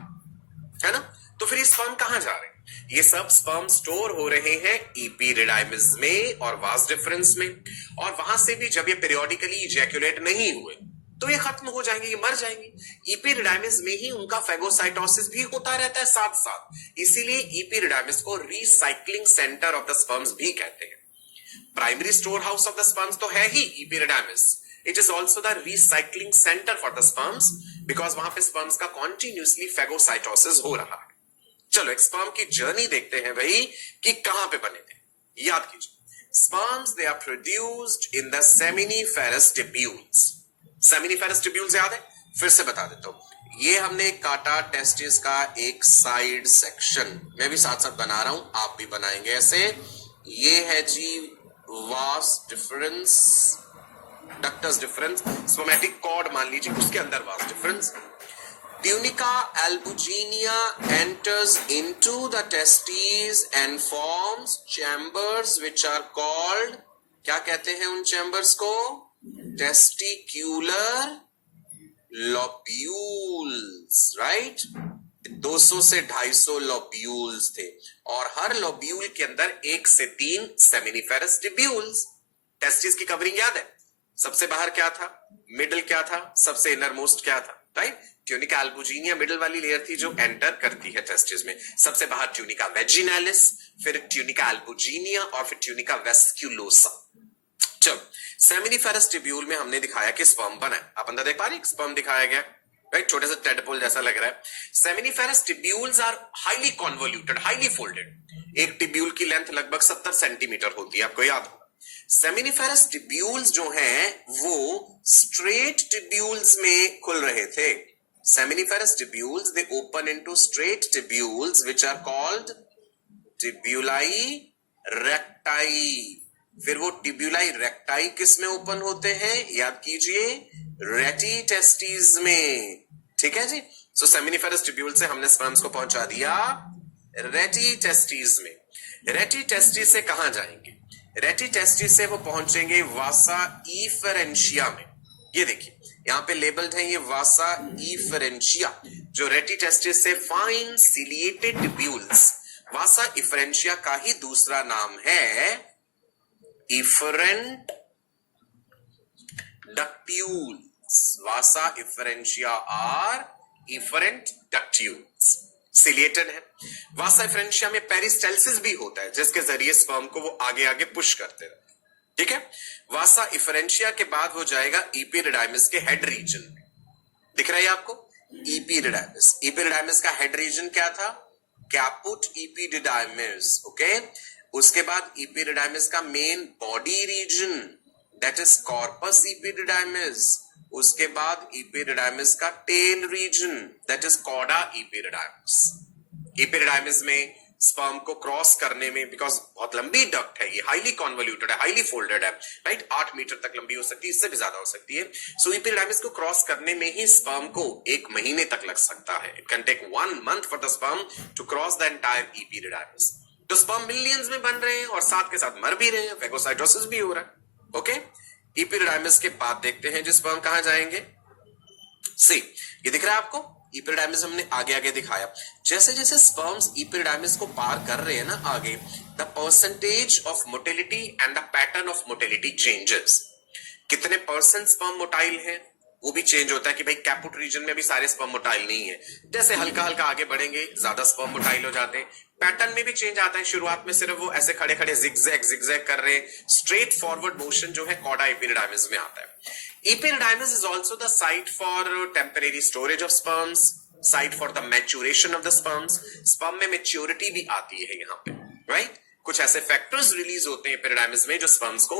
है ना, तो फिर ये स्पर्म कहां जा रहे हैं? ये सब स्पर्म स्टोर हो रहे हैं इपिरिडाइमिस में और वास डिफरेंस में, और वहां से भी जब ये पीरियोडिकली इजैक्यूलेट नहीं हुए तो ये खत्म हो जाएंगे, ये मर जाएंगे। इपिरिडाइमिस में ही उनका फेगोसाइटोसिस भी होता रहता है साथ साथ, इसीलिए इपिरिडाइमिस को recycling centre of the sperms भी कहते हैं। Primary storehouse of the sperms तो है ही epididymis, it is also the recycling centre for the sperms, because वहां पे स्पर्म्स का कॉन्टिन्यूसली फेगोसाइटोसिस हो रहा है। चलो एक स्पर्म की जर्नी देखते हैं भाई कि कहां पे बने थे। याद कीजिए, sperms they are produced in the seminiferous tubules. Seminiferous tubules याद है? फिर से बता देता हूं, ये हमने काटा टेस्टिस का एक साइड सेक्शन, मैं भी साथ साथ बना रहा हूं, आप भी बनाएंगे ऐसे। ये है जी vas deferens, ductus deferens, spermatic cord मान लीजिए, उसके अंदर vas deferens. Tunica albuginea enters into the testes and forms chambers which are called, क्या कहते हैं उन chambers को? Testicular lobules, right? 200 से 250 lobules थे और हर lobule के अंदर 1 से 3 seminiferous tubules। टेस्टिस की कवरिंग याद है? सबसे बाहर क्या था, मिडिल क्या था, सबसे इनर मोस्ट क्या था, राइट? ट्यूनिका एल्बुजिनिया मिडिल वाली लेयर थी जो एंटर करती है टेस्टिस में, सबसे बाहर ट्यूनिका वेजिनालिस, फिर ट्यूनिका एल्बुजिनिया और फिर ट्यूनिका वेस्क्यूलोसा। चलो सेमिनिफेरस ट्यूब्यूल में हमने दिखाया कि स्पर्म बना है, आप अंदर देख पा रहे हैं, स्पर्म दिखाया गया, राइट? छोटे से टेडपोल जैसा लग रहा है। Seminiferous tubules are highly convoluted, highly folded. एक ट्यूब्यूल की लेंथ लगभग 70 सेंटीमीटर होती है, आपको याद होगा। सेमिनिफेरस ट्यूब्यूल्स जो हैं वो स्ट्रेट ट्यूब्यूल्स में खुल रहे थे। Seminiferous tubules, they open into straight tubules which are called tubuli recti। फिर वो tubuli recti किस में ओपन होते हैं? याद कीजिए, रेटी टेस्टिस में, ठीक है जी। सो सेमिनिफेरस ट्यूब्यूल से हमने स्पर्म्स को पहुंचा दिया रेटी टेस्टिस में। रेटी टेस्टिस से कहां जाएंगे? रेटी टेस्टिस से वो पहुंचेंगे वासा इफरेंशिया में। ये देखिए यहां पे लेबल्ड है ये वासा इफरेंशिया, जो रेटी टेस्टिस से fine ciliated tubules. Vasa efferentia का ही दूसरा नाम है efferent ductules. Vasa efferentia are efferent ductules, ciliated है। वासा इफरेंशिया में पेरिस्टेल्सिस भी होता है, जिसके जरिए स्पर्म को वो आगे आगे पुश करते रहते, ठीक है। वासा इफरेंशिया के बाद वो जाएगा इपिरिडाइमिस के हेड रीजन में, दिख रहा है आपको? इपिरिडाइमिस, इपिरिडाइमिस का हेड रीजन क्या था? Caput epididymis, okay. उसके बाद इपिरिडाइमिस का main body region, that is corpus epididymis. उसके बाद इपिरिडाइमिस का tail region, that is cauda epididymis. Epididymis में स्पर्म को क्रॉस करने में, बिकॉज बहुत लंबी डक्ट है, ये हाईली कॉन्वोल्यूटेड है, हाईली फोल्डेड है, राइट? 8 मीटर तक लंबी हो सकती है, इससे भी ज्यादा हो सकती है। सो इपिरिडाइमिस को क्रॉस करने में ही स्पर्म को 1 महीने तक लग सकता है। It can take 1 month for the sperm to cross the entire epididymis. तो स्पर्म मिलियंस में बन रहे हैं और साथ के साथ मर भी रहे हैं, फेगोसाइटोसिस भी हो रहा है, ओके। इपिरिडाइमिस के बाद देखते हैं जो स्पर्म कहां जाएंगे। सी, ये दिख रहा है आपको? इपिरिडाइमिस हमने आगे आगे दिखाया। जैसे जैसे स्पर्म्स इपिरिडाइमिस को पार कर रहे हैं ना आगे, the percentage of motility and the pattern of motility changes. कितने परसेंट स्पर्म मोटाइल है वो भी चेंज होता है कि भाई कैपुट रीजन में भी सारे स्पर्म मोटाइल नहीं है। जैसे हल्का हल्का आगे बढ़ेंगे ज्यादा स्पर्म मोटाइल हो जाते हैं। पैटर्न में भी चेंज आता है, शुरुआत में सिर्फ वो ऐसे खड़े खड़े जिगजैग कर रहे हैं, स्ट्रेट फॉरवर्ड मोशन जो है कॉडा इपिरिडाइमिस में आता है। Epididymis is also the site for temporary storage of sperms, site for the maturation of the sperms. Sperm में maturity भी आती है यहाँ पे, right? कुछ ऐसे फैक्टर्स रिलीज होते हैं epididymis में जो sperms को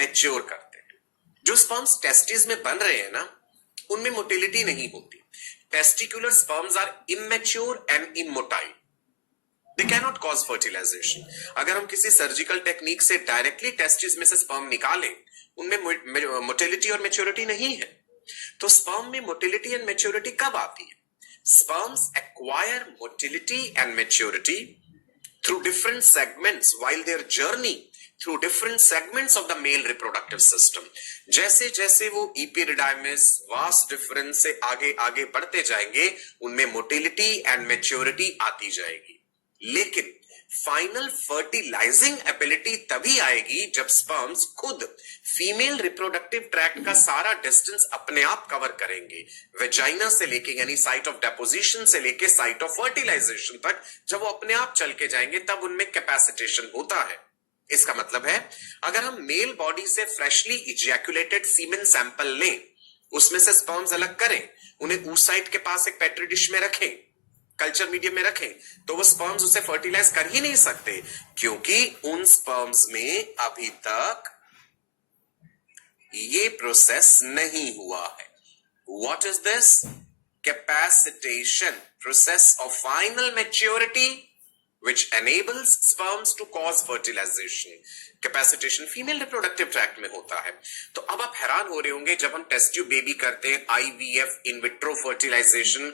mature करते हैं। जो sperms testes में बन रहे हैं ना, उनमें motility नहीं होती। Testicular sperms are immature and immotile. They cannot cause fertilization. अगर हम किसी सर्जिकल टेक्निक से डायरेक्टली टेस्टिस में से स्पर्म निकालें उनमें मोटिलिटी और मेच्योरिटी नहीं है। तो स्पर्म में मोटिलिटी एंड मेच्योरिटी कब आती है? Sperms acquire motility and maturity through different segments while their journey through different segments of the male reproductive system। जैसे जैसे वो इपिडिडाइमिस वास्ट डिफरेंस से आगे आगे बढ़ते जाएंगे, उनमें मोटिलिटी एंड मेच्योरिटी आती जाएगी। लेकिन फाइनल फर्टिलाइजिंग एबिलिटी तभी आएगी जब स्पर्म्स खुद फीमेल रिप्रोडक्टिव ट्रैक्ट का सारा डिस्टेंस अपने आप कवर करेंगे, वेजाइना से लेके यानी साइट ऑफ डेपोजिशन से लेके साइट ऑफ फर्टिलाइजेशन तक। जब वो अपने आप चल के जाएंगे तब उनमें कैपेसिटेशन होता है। इसका मतलब है अगर हम मेल बॉडी से फ्रेशली इजैकुलेटेड सीमेन सैंपल लें, उसमें से स्पर्म्स अलग करें, उन्हें उस साइट के पास एक पेट्री डिश में रखें, कल्चर मीडियम में रखें, तो वो स्पर्म्स उसे फर्टिलाइज कर ही नहीं सकते, क्योंकि उन स्पर्म्स में अभी तक ये प्रोसेस नहीं हुआ है। What is this? Capacitation, process of final maturity which enables sperms to cause fertilization। Capacitation female reproductive tract में होता है। तो अब आप हैरान हो रहे होंगे जब हम टेस्ट ट्यूब बेबी करते हैं, आईवीएफ, इन विट्रो फर्टिलाइजेशन,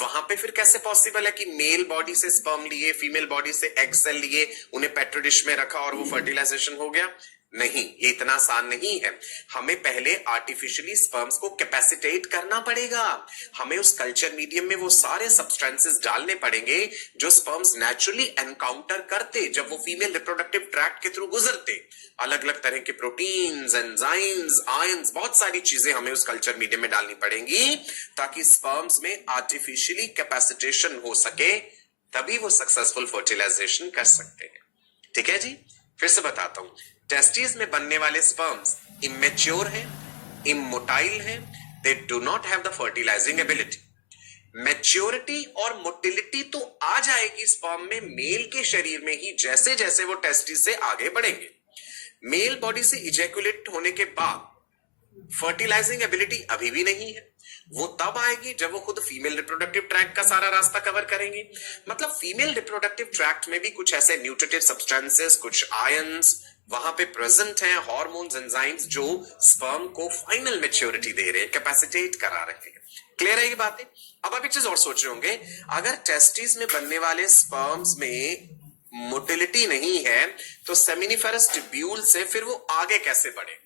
वहां पे फिर कैसे पॉसिबल है कि मेल बॉडी से स्पर्म लिए, फीमेल बॉडी से एग सेल लिए, उन्हें पेट्री डिश में रखा और वो फर्टिलाइजेशन हो गया? नहीं, ये इतना आसान नहीं है। हमें पहले आर्टिफिशियली स्पर्म्स को कैपेसिटेट करना पड़ेगा। हमें उस कल्चर मीडियम में वो सारे सब्सटेंसेस डालने पड़ेंगे जो स्पर्म्स नेचुरली एनकाउंटर करते जब वो फीमेल रिप्रोडक्टिव ट्रैक्ट के थ्रू गुजरते। अलग अलग तरह के प्रोटीन्स, एंजाइम्स, आयंस, बहुत सारी चीजें हमें उस कल्चर मीडियम में डालनी पड़ेंगी ताकि स्पर्म्स में आर्टिफिशियली कैपेसिटेशन हो सके, तभी वो सक्सेसफुल फर्टिलाइजेशन कर सकते हैं। ठीक है जी, फिर से बताता हूं। टेस्टिस में बनने वाले स्पर्म्स इमेच्योर हैं, इमोटाइल हैं, they do not have the fertilising ability. Maturity और मोटिलिटी तो आ जाएगी स्पर्म में मेल के शरीर में ही जैसे जैसे वो टेस्टिस से आगे बढ़ेंगे। मेल बॉडी से इजैकुलेट होने के बाद फर्टिलाइजिंग एबिलिटी अभी भी नहीं है। वो तब आएगी जब वो खुद फीमेल रिप्रोडक्टिव ट्रैक्ट का सारा रास्ता कवर करेंगे। मतलब फीमेल रिप्रोडक्टिव ट्रैक्ट में भी कुछ ऐसे न्यूट्रिटिव सब्सटेंसेस, कुछ आयंस वहां पे प्रेजेंट हैं, हार्मोन्स, एंजाइम्स, जो स्पर्म को फाइनल मैच्योरिटी दे रहे हैं, कैपेसिटेट करा रहे हैं। क्लियर है ये बातें? अब आप एक चीज और सोच रहे होंगे, अगर टेस्टिस में बनने वाले स्पर्म्स में मोटिलिटी नहीं है तो सेमिनिफेरस ट्यूब्यूल से फिर वो आगे कैसे बढ़े?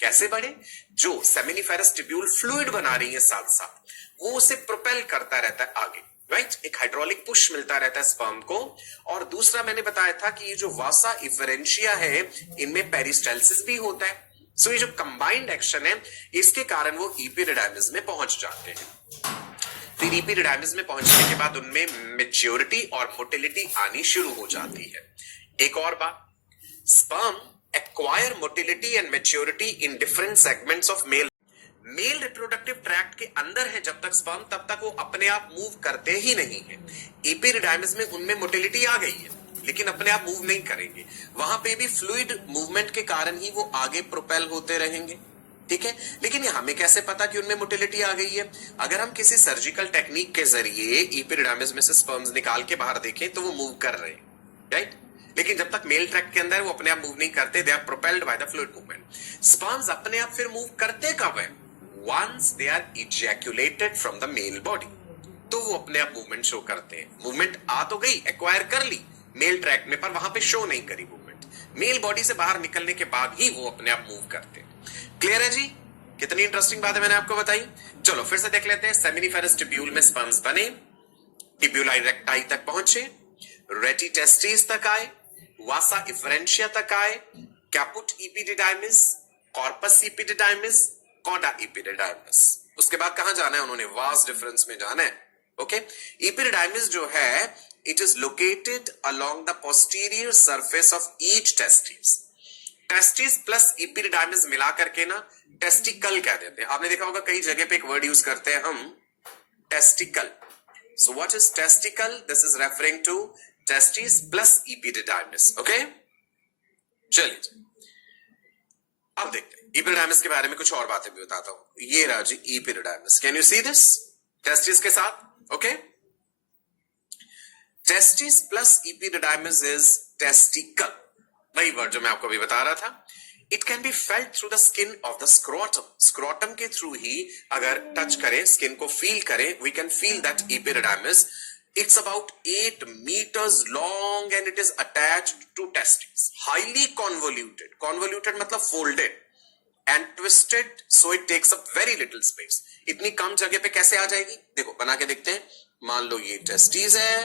कैसे बढ़े? जो सेमिनिफेरस ट्यूब्यूल फ्लूइड बना रही है साथ साथ, वो उसे प्रोपेल करता रहता है आगे, राइट? एक हाइड्रोलिक पुश मिलता रहता है स्पर्म को। और दूसरा मैंने बताया था कि ये जो वासा इफरेंशिया है, इनमें पेरिस्टाल्सिस भी होता है। सो ये जो कंबाइंड एक्शन है, इसके कारण वो इपिडिडाइमिस में पहुंच जाते हैं। फिर इपिडिडाइमिस में पहुंचने के बाद उनमें मैच्योरिटी और मोटिलिटी आनी शुरू हो जाती है। एक और बात, sperm acquire motility and maturity in different segments of male reproductive tract के अंदर है जब तक स्पर्म, तब तक वो अपने आप मूव करते ही नहीं है। एपिडिडाइमिस में उनमें मोटिलिटी आ गई है लेकिन अपने आप मूव नहीं करेंगे, वहां पे भी फ्लूइड मूवमेंट के कारण ही वो आगे प्रोपेल होते रहेंगे। ठीक है, लेकिन ये हमें कैसे पता कि उनमें मोटिलिटी आ गई है? अगर हम किसी सर्जिकल टेक्निक के जरिए एपिडिडाइमिस में से स्पर्म्स निकाल के बाहर देखें तो वो मूव कर रहे हैं, राइट? लेकिन जब तक मेल ट्रैक्ट के अंदर वो अपने आप मूव नहीं करते, they are propelled by the fluid movement. Sperms अपने आप फिर मूव करते कब है? Once they are ejaculated from the male body, तो वो अपने आप मूवमेंट शो करते हैं। मूवमेंट आ तो गई, एक्वायर कर ली मेल ट्रैक्ट में, पर वहां पे शो नहीं करी मूवमेंट। मेल बॉडी से बाहर निकलने के बाद ही वो अपने आप मूव करते हैं। क्लियर है जी? कितनी इंटरेस्टिंग बात है मैंने आपको बताई। चलो फिर से देख लेते हैं। सेमिनिफेरस ट्यूब्यूल में स्पर्म्स बने, ट्यूब्यूलाई रेक्टाई तक पहुंचे, रेटी टेस्टिस तक आए, वासा इफरेंशिया तक आए, caput epididymis, corpus epididymis, cauda इपिडिडाइमिस। उसके बाद कहां जाना है उन्होंने? वास्ट डिफरेंस में जाना है। ओके, इपिडिडाइमिस जो है, it is located along the posterior surface of each testis. Testis plus epididymis मिला करके ना टेस्टिकल कह देते हैं। आपने देखा होगा कई जगह पे एक वर्ड यूज करते हैं हम, testicle. So what is testicle? This is referring to testis plus epididymis. Okay, चलिए अब देखते हैं इपिडिडाइमिस के बारे में कुछ और बातें भी बताता हूं। ये रहा जी epididymis, can you see this? Testis के साथ, okay? Testis plus epididymis is testicle, वही वर्ड जो मैं आपको अभी बता रहा था। It can be felt through the skin of the scrotum, scrotum के थ्रू ही अगर टच करें, स्किन को फील करें, we can feel that epididymis. It's about 8 meters long and it is attached to testes. Highly convoluted. Convoluted मतलब folded and twisted, so it takes up very little space. इतनी कम जगह पे कैसे आ जाएगी? देखो बना के देखते हैं. मान लो ये टेस्टिस है,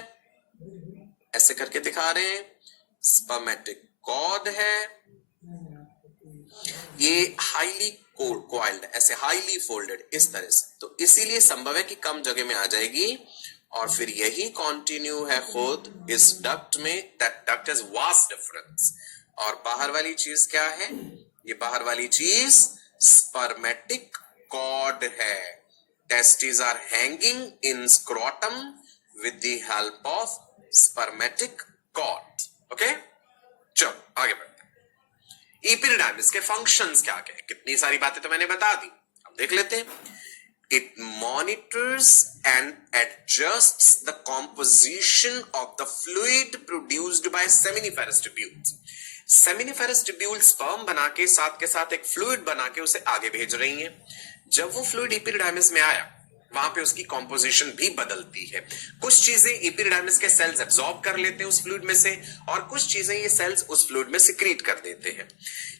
ऐसे करके दिखा रहे हैं. स्पर्मेटिक कॉर्ड है, ये हाईली कोइल्ड, ऐसे हाईली फोल्डेड इस तरह से. तो इसीलिए संभव है कि कम जगह में आ जाएगी और फिर यही कंटिन्यू है खुद इस डक्ट में. That duct is vast difference. और बाहर वाली चीज क्या है? ये बाहर वाली चीज स्पर्मेटिक कॉर्ड है. Testis are hanging in scrotum with the help of spermatic cord. Okay, चलो आगे बढ़ते हैं. epididymis के फंक्शंस क्या क्या है? कितनी सारी बातें तो मैंने बता दी, अब देख लेते हैं. It monitors and adjusts the composition of the fluid produced by seminiferous tubules. Seminiferous tubules sperm बना के साथ एक fluid बना के उसे आगे भेज रही हैं. जब वो fluid epididymis में आया, वहां पे उसकी कॉम्पोजिशन भी बदलती है. कुछ चीजें epididymis के सेल्स एब्सॉर्ब कर लेते हैं उस फ्लूइड में से, और कुछ चीजें ये सेल्स उस फ्लूइड में सिक्रीट कर देते हैं.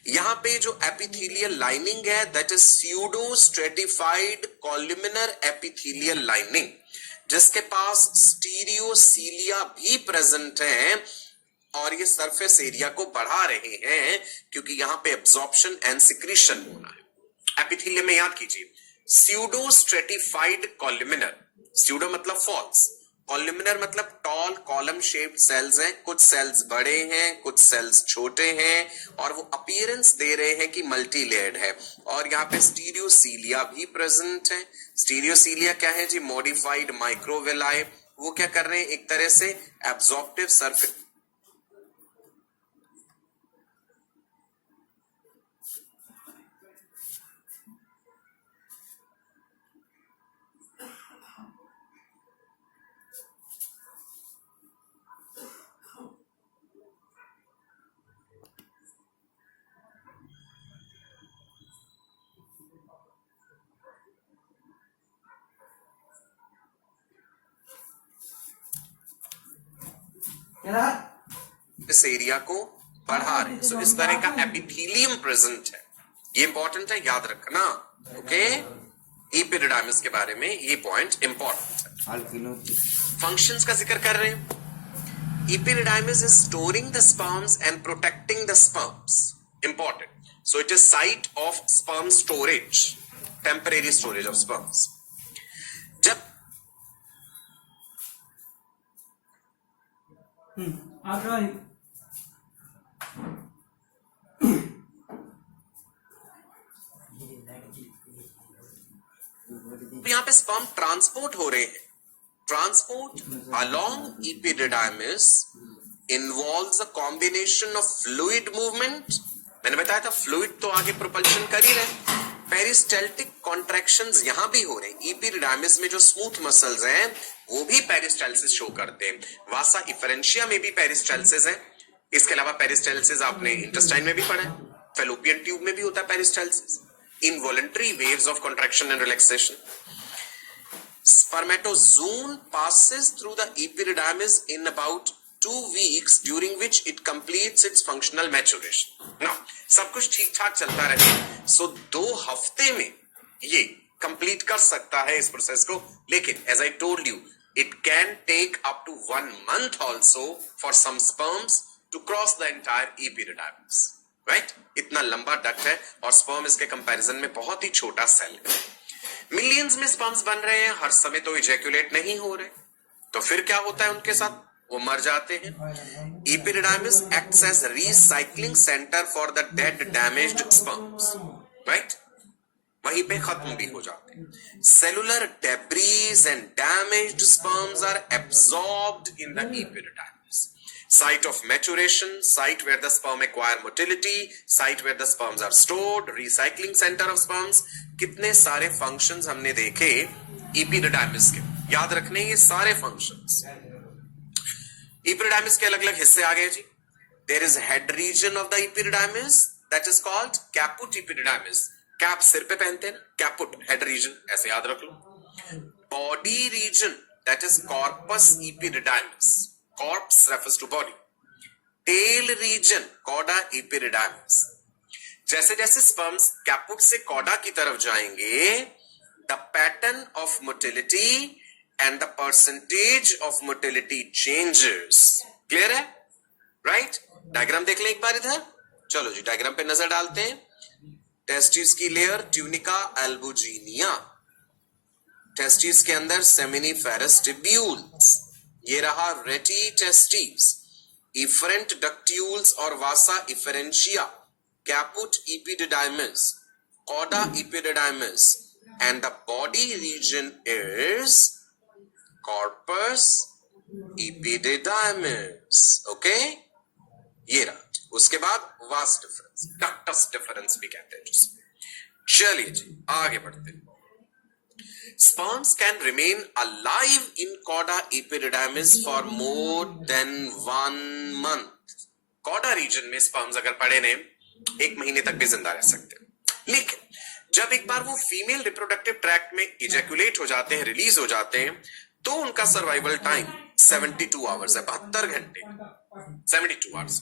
यहां पे जो एपिथेलियल लाइनिंग है, that is pseudo stratified columnar epithelial lining, जिसके पास स्टीरियोसीलिया भी प्रेजेंट है, और ये सरफेस एरिया को बढ़ा रहे हैं क्योंकि यहां पे एब्सॉर्प्शन एंड सिक्रीशन होना है. एपिथेलियम में याद कीजिए, स्यूडो स्ट्रेटिफाइड कॉलुमिनर, स्यूडो मतलब फॉल्स, कॉलुमिनर मतलब टॉल कॉलम शेप्ड सेल्स हैं. कुछ सेल्स बड़े हैं, कुछ सेल्स छोटे हैं, और वो अपीयरेंस दे रहे हैं कि मल्टी लेयर्ड है. और यहाँ पे स्टीरियोसीलिया भी प्रेजेंट है. स्टीरियोसीलिया क्या है जी? Modified microvilli. वो क्या कर रहे हैं? एक तरह से एब्सॉर्प्टिव सरफेस. इस एरिया को बढ़ा रहे हैं. सो इस तरह का एपिथेलियम प्रेजेंट है. ये इंपॉर्टेंट है, याद रखना. ओके, epididymis के बारे में ये पॉइंट इंपॉर्टेंट है. फंक्शंस का जिक्र कर रहे हैं. epididymis is storing the sperms and protecting the sperms. Important. So it is site of sperm storage, temporary storage of sperms. जब यहाँ पे स्पर्म ट्रांसपोर्ट हो रहे हैं. Transport along epididymis involves a combination of fluid movement. मैंने बताया था fluid तो आगे प्रोपल्शन कर ही रहे. पेरिस्टाल्टिक कॉन्ट्रैक्शंस यहां भी हो रहे हैं. epididymis में जो स्मूथ मसल्स हैं वो भी पेरिस्टाल्सिस शो करते हैं. वासा इफरेंशिया में भी पेरिस्टाल्सिस है. इसके अलावा पेरिस्टाल्सिस आपने इंटेस्टाइन में भी पढ़ा है. फेलोपियन ट्यूब में भी होता है peristalsis. Involuntary waves of contraction and relaxation. Spermatozoon passes through the epididymis in about 2 weeks, during which it completes its functional maturation. Now, सब कुछ ठीक ठाक चलता रहे, so 2 हफ्ते में ये कंप्लीट कर सकता है इस प्रोसेस को. लेकिन as I told you, it can take up to 1 month also for some sperms to cross the entire epididymis. Right? इतना लंबा डक्ट है और स्पर्म इसके कंपैरिजन में बहुत ही छोटा सेल है. मिलियंस में स्पर्म्स बन रहे हैं, हर समय तो इजैक्युलेट नहीं हो रहे. तो फिर क्या होता है उनके साथ? वो मर जाते हैं. epididymis acts as recycling center for the dead damaged sperms. Right? वहीं पे खत्म भी हो जाते हैं. Cellular debris and damaged sperms are absorbed in the epididymis. Site of maturation, site where the sperm acquire motility, site where the sperms are stored, recycling center of sperms. कितने सारे functions हमने देखे epididymis के. याद रखने ये सारे functions. epididymis के अलग अलग हिस्से आ गए जी. There is head region of the epididymis, that is called caput epididymis. Cap सिर पे पहनते हैं ना, कैपुट हेड रीजन, ऐसे याद रख लो. Body region that is corpus epididymis. Corpus refers to body. Tail region cauda epididymis. जैसे जैसे स्पर्म्स कैपुट से कॉडा की तरफ जाएंगे, the pattern of motility and the percentage of motility changes. Clear है? राइट? डायग्राम देख लें एक बार इधर. चलो जी, डायग्राम पे नजर डालते हैं. टेस्टिस की लेयर ट्यूनिका एल्बुजिनिया, टेस्टिस के अंदर सेमिनिफेरस टिब्यूल्स, ये रहा रेटी टेस्टिस, इफरेंट डक्ट्यूल्स और वासा इफरेंशिया, caput epididymis, cauda epididymis, and the body region is corpus epididymis. Okay? ये रहा. उसके बाद वास डिफरेंस, डक्टस डिफरेंस भी कहते हैं जिसे. चलिए जी, आगे बढ़ते हैं. Sperms can remain alive in cauda epididymis for more than 1 month. Cauda region में sperms अगर पड़े ने 1 महीने तक भी जिंदा रह सकते हैं. लेकिन जब एक बार वो फीमेल रिप्रोडक्टिव ट्रैक्ट में इजैकुलेट हो जाते हैं, रिलीज हो जाते हैं, तो उनका सर्वाइवल टाइम 72 आवर्स है, 72 घंटे, 72 hours.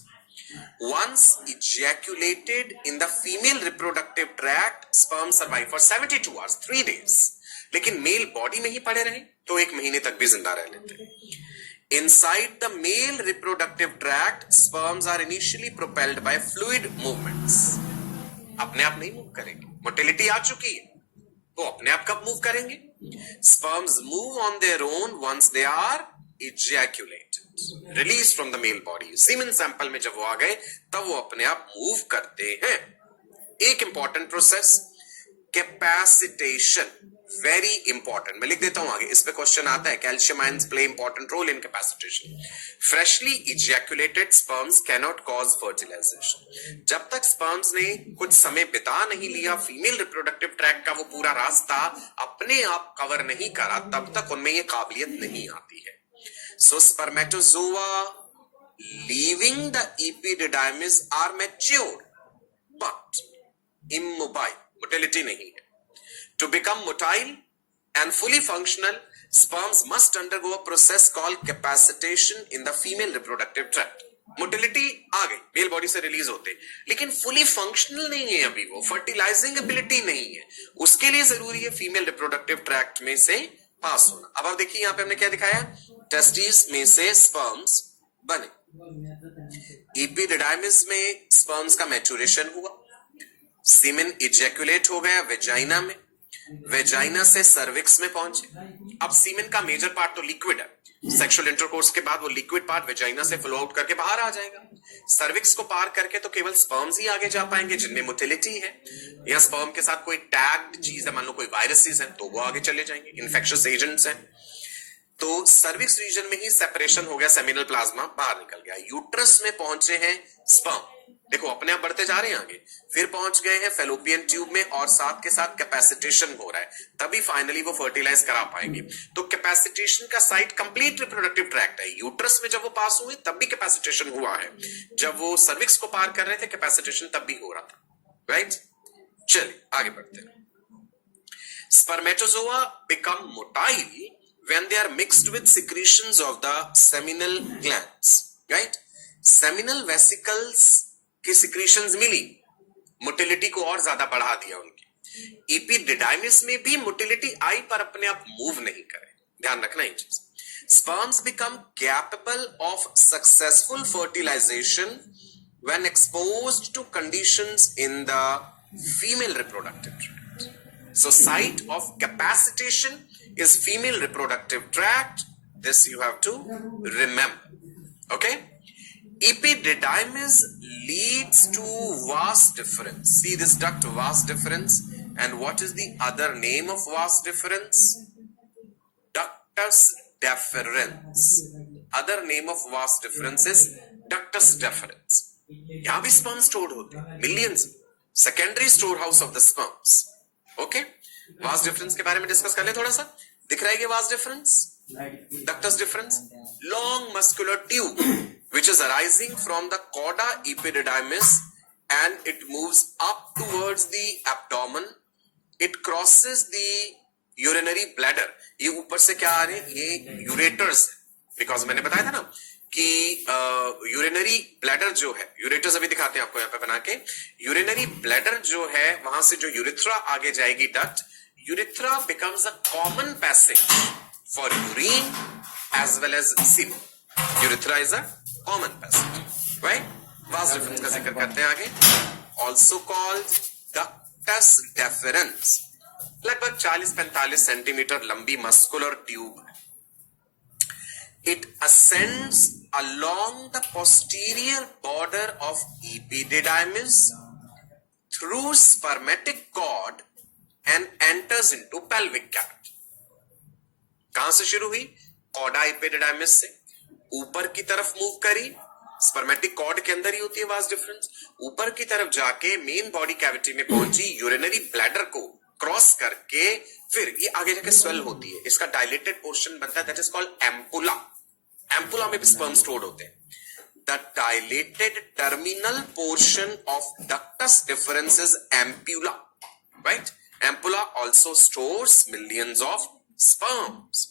Once ejaculated in the female reproductive tract, sperm survive for 72 hours, 3 days. लेकिन मेल बॉडी में ही पड़े रहे तो 1 महीने तक भी जिंदा रह लेते हैं. Inside the male reproductive tract, sperms are initially propelled by fluid movements. अपने आप नहीं मूव करेंगे, मोटिलिटी आ चुकी है, तो अपने आप कब मूव करेंगे? Sperms move on their own once they are ejaculated, released from the male body. Semen sample में जब वो आ गए तब वो अपने आप मूव करते हैं. एक important process, capacitation, very important. मैं लिख देता हूं आगे, इस पे क्वेश्चन आता है. Calcium ions play important role in capacitation. Freshly ejaculated sperms cannot cause fertilisation. जब तक स्पर्म्स ने कुछ समय बिता नहीं लिया, फीमेल रिप्रोडक्टिव ट्रैक्ट का वो पूरा रास्ता अपने आप कवर नहीं करा, तब तक उनमें ये काबिलियत नहीं आती है. So spermatozoa leaving the epididymis are mature but immobile. Motility नहीं है. To become motile and fully functional, sperms must undergo a process called capacitation in the female reproductive tract. Motility आ गई, मेल बॉडी से release होते, लेकिन fully functional नहीं है अभी वो, फर्टिलाइजिंग एबिलिटी नहीं है. उसके लिए जरूरी है फीमेल रिप्रोडक्टिव ट्रैक्ट में से पास होना. अब आप देखिए यहां पे हमने क्या दिखाया, टेस्टिस में से स्पर्म्स बने, एपिडिडाइमिस में स्पर्म्स का मैच्योरेशन हुआ, सीमेन इजैकुलेट हो गया वेजाइना में, वेजाइना से सर्विक्स में पहुंचे. अब सीमेन का मेजर पार्ट तो लिक्विड है, सेक्सुअल इंटरकोर्स के बाद वो लिक्विड पार्ट वेजाइना से फ्लो आउट करके बाहर आ जाएगा. सर्विक्स को पार करके तो केवल स्पर्म्स ही आगे जा पाएंगे जिनमें मोटिलिटी है, या स्पर्म के साथ कोई टैग्ड चीज है, मान लो कोई वायरसेस हैं तो वो आगे चले जाएंगे, इन्फेक्शियस एजेंट्स हैं. तो सर्विक्स रीजन में ही सेपरेशन हो गया, सेमिनल प्लाज्मा बाहर निकल गया. यूट्रस में पहुंचे हैं स्पर्म, देखो अपने आप बढ़ते जा रहे हैं आगे, फिर पहुंच गए हैं फेलोपियन ट्यूब में और साथ के साथ कैपेसिटेशन हो रहा है, तभी फाइनली वो फर्टिलाइज करा पाएंगे. तो कैपेसिटेशन का साइट कंप्लीट रिप्रोडक्टिव ट्रैक्ट है. यूट्रस में जब वो पास हुए तब भी कैपेसिटेशन हुआ है, जब वो सर्विक्स को पार कर रहे थे कैपेसिटेशन तब भी हो रहा था. राइट, चलिए आगे बढ़ते हैं. Spermatozoa become motile when they are mixed with secretions of the seminal glands. Right? Seminal vesicles की secretions मिली, मोटिलिटी को और ज्यादा बढ़ा दिया उनकी. एपिडिडाइमिस में भी मोटिलिटी आई पर अपने आप मूव नहीं करे, ध्यान रखना ये चीज. Sperms become capable of successful fertilization when exposed to conditions in the female reproductive tract. So site of capacitation is female reproductive tract. This you have to remember. Okay? Epididymis leads to vas deferens. See this duct, vas deferens. And what is the other name of vas deferens? Ductus deferens. Other name of vas deferens is ductus deferens. यहाँ भी sperm stored होते हैं, millions. Secondary storehouse of the sperms. Okay? Vas deferens के बारे में discuss कर ले थोड़ा सा. दिख रहा है कि वास deferens, ductus difference, long muscular tube which is arising from the cauda epididymis and it moves up towards the abdomen. It crosses the urinary bladder. ये ऊपर से क्या आ रहे हैं, ये ureters है, because मैंने बताया था ना कि यूरिनरी ब्लैडर जो है, यूरेटर्स अभी दिखाते हैं आपको यहाँ पे बना के, यूरिनरी ब्लैडर जो है वहां से जो यूरिथ्रा आगे जाएगी duct, urethra becomes a common passage for urine as well as semen. Urethra is a common passage, right? Vast difference का जिक्र करते हैं आगे. Also called ductus deferens. लगभग 40-45 सेंटीमीटर लंबी मस्कुलर ट्यूब है. It ascends along the posterior border of epididymis through spermatic cord and enters into pelvic cavity. कहां से शुरू हुई? कॉडा एपिडिडाइमिस से ऊपर की तरफ मूव करी, स्पर्मेटिक कॉर्ड के अंदर ही होती है वास्ट डिफरेंस, ऊपर की तरफ जाके मेन बॉडी कैविटी में पहुंची, यूरिनरी ब्लैडर को क्रॉस करके फिर ये आगे जाके स्वेल होती है, इसका डायलेटेड पोर्शन बनता है, that is called ampulla. Ampulla में भी स्पर्म स्टोर्ड होते हैं. The dilated terminal portion of ductus difference is ampulla, right? Ampulla also stores millions of sperms.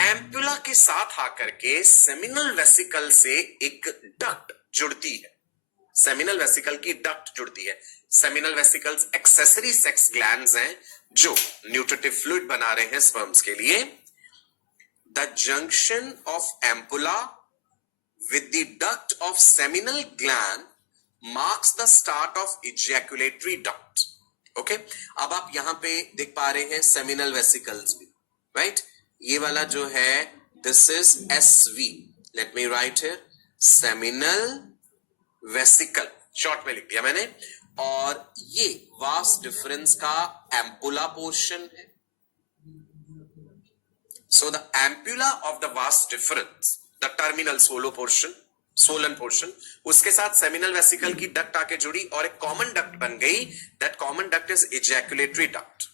Ampulla के साथ आकर के सेमिनल वेसिकल से एक डक्ट जुड़ती है, सेमिनल वेसिकल की डक्ट जुड़ती है. Seminal vesicles accessory sex glands हैं जो न्यूट्रिटिव फ्लूइड बना रहे हैं स्पर्म्स के लिए. The junction of ampulla with the duct of seminal gland marks the start of ejaculatory duct. Okay, अब आप यहां पे देख पा रहे हैं सेमिनल वेसिकल्स भी, राइट? ये वाला जो है this is SV. Let me right here, seminal vesicle short में लिख दिया मैंने. और ये वास्ट डिफरेंस का एम्पुला पोर्शन है. So the ampulla of the vas difference, the terminal Solan portion, उसके साथ सेमिनल वेसिकल की डक्ट आके जुड़ी और एक कॉमन डक्ट बन गई. That common duct is ejaculatory duct.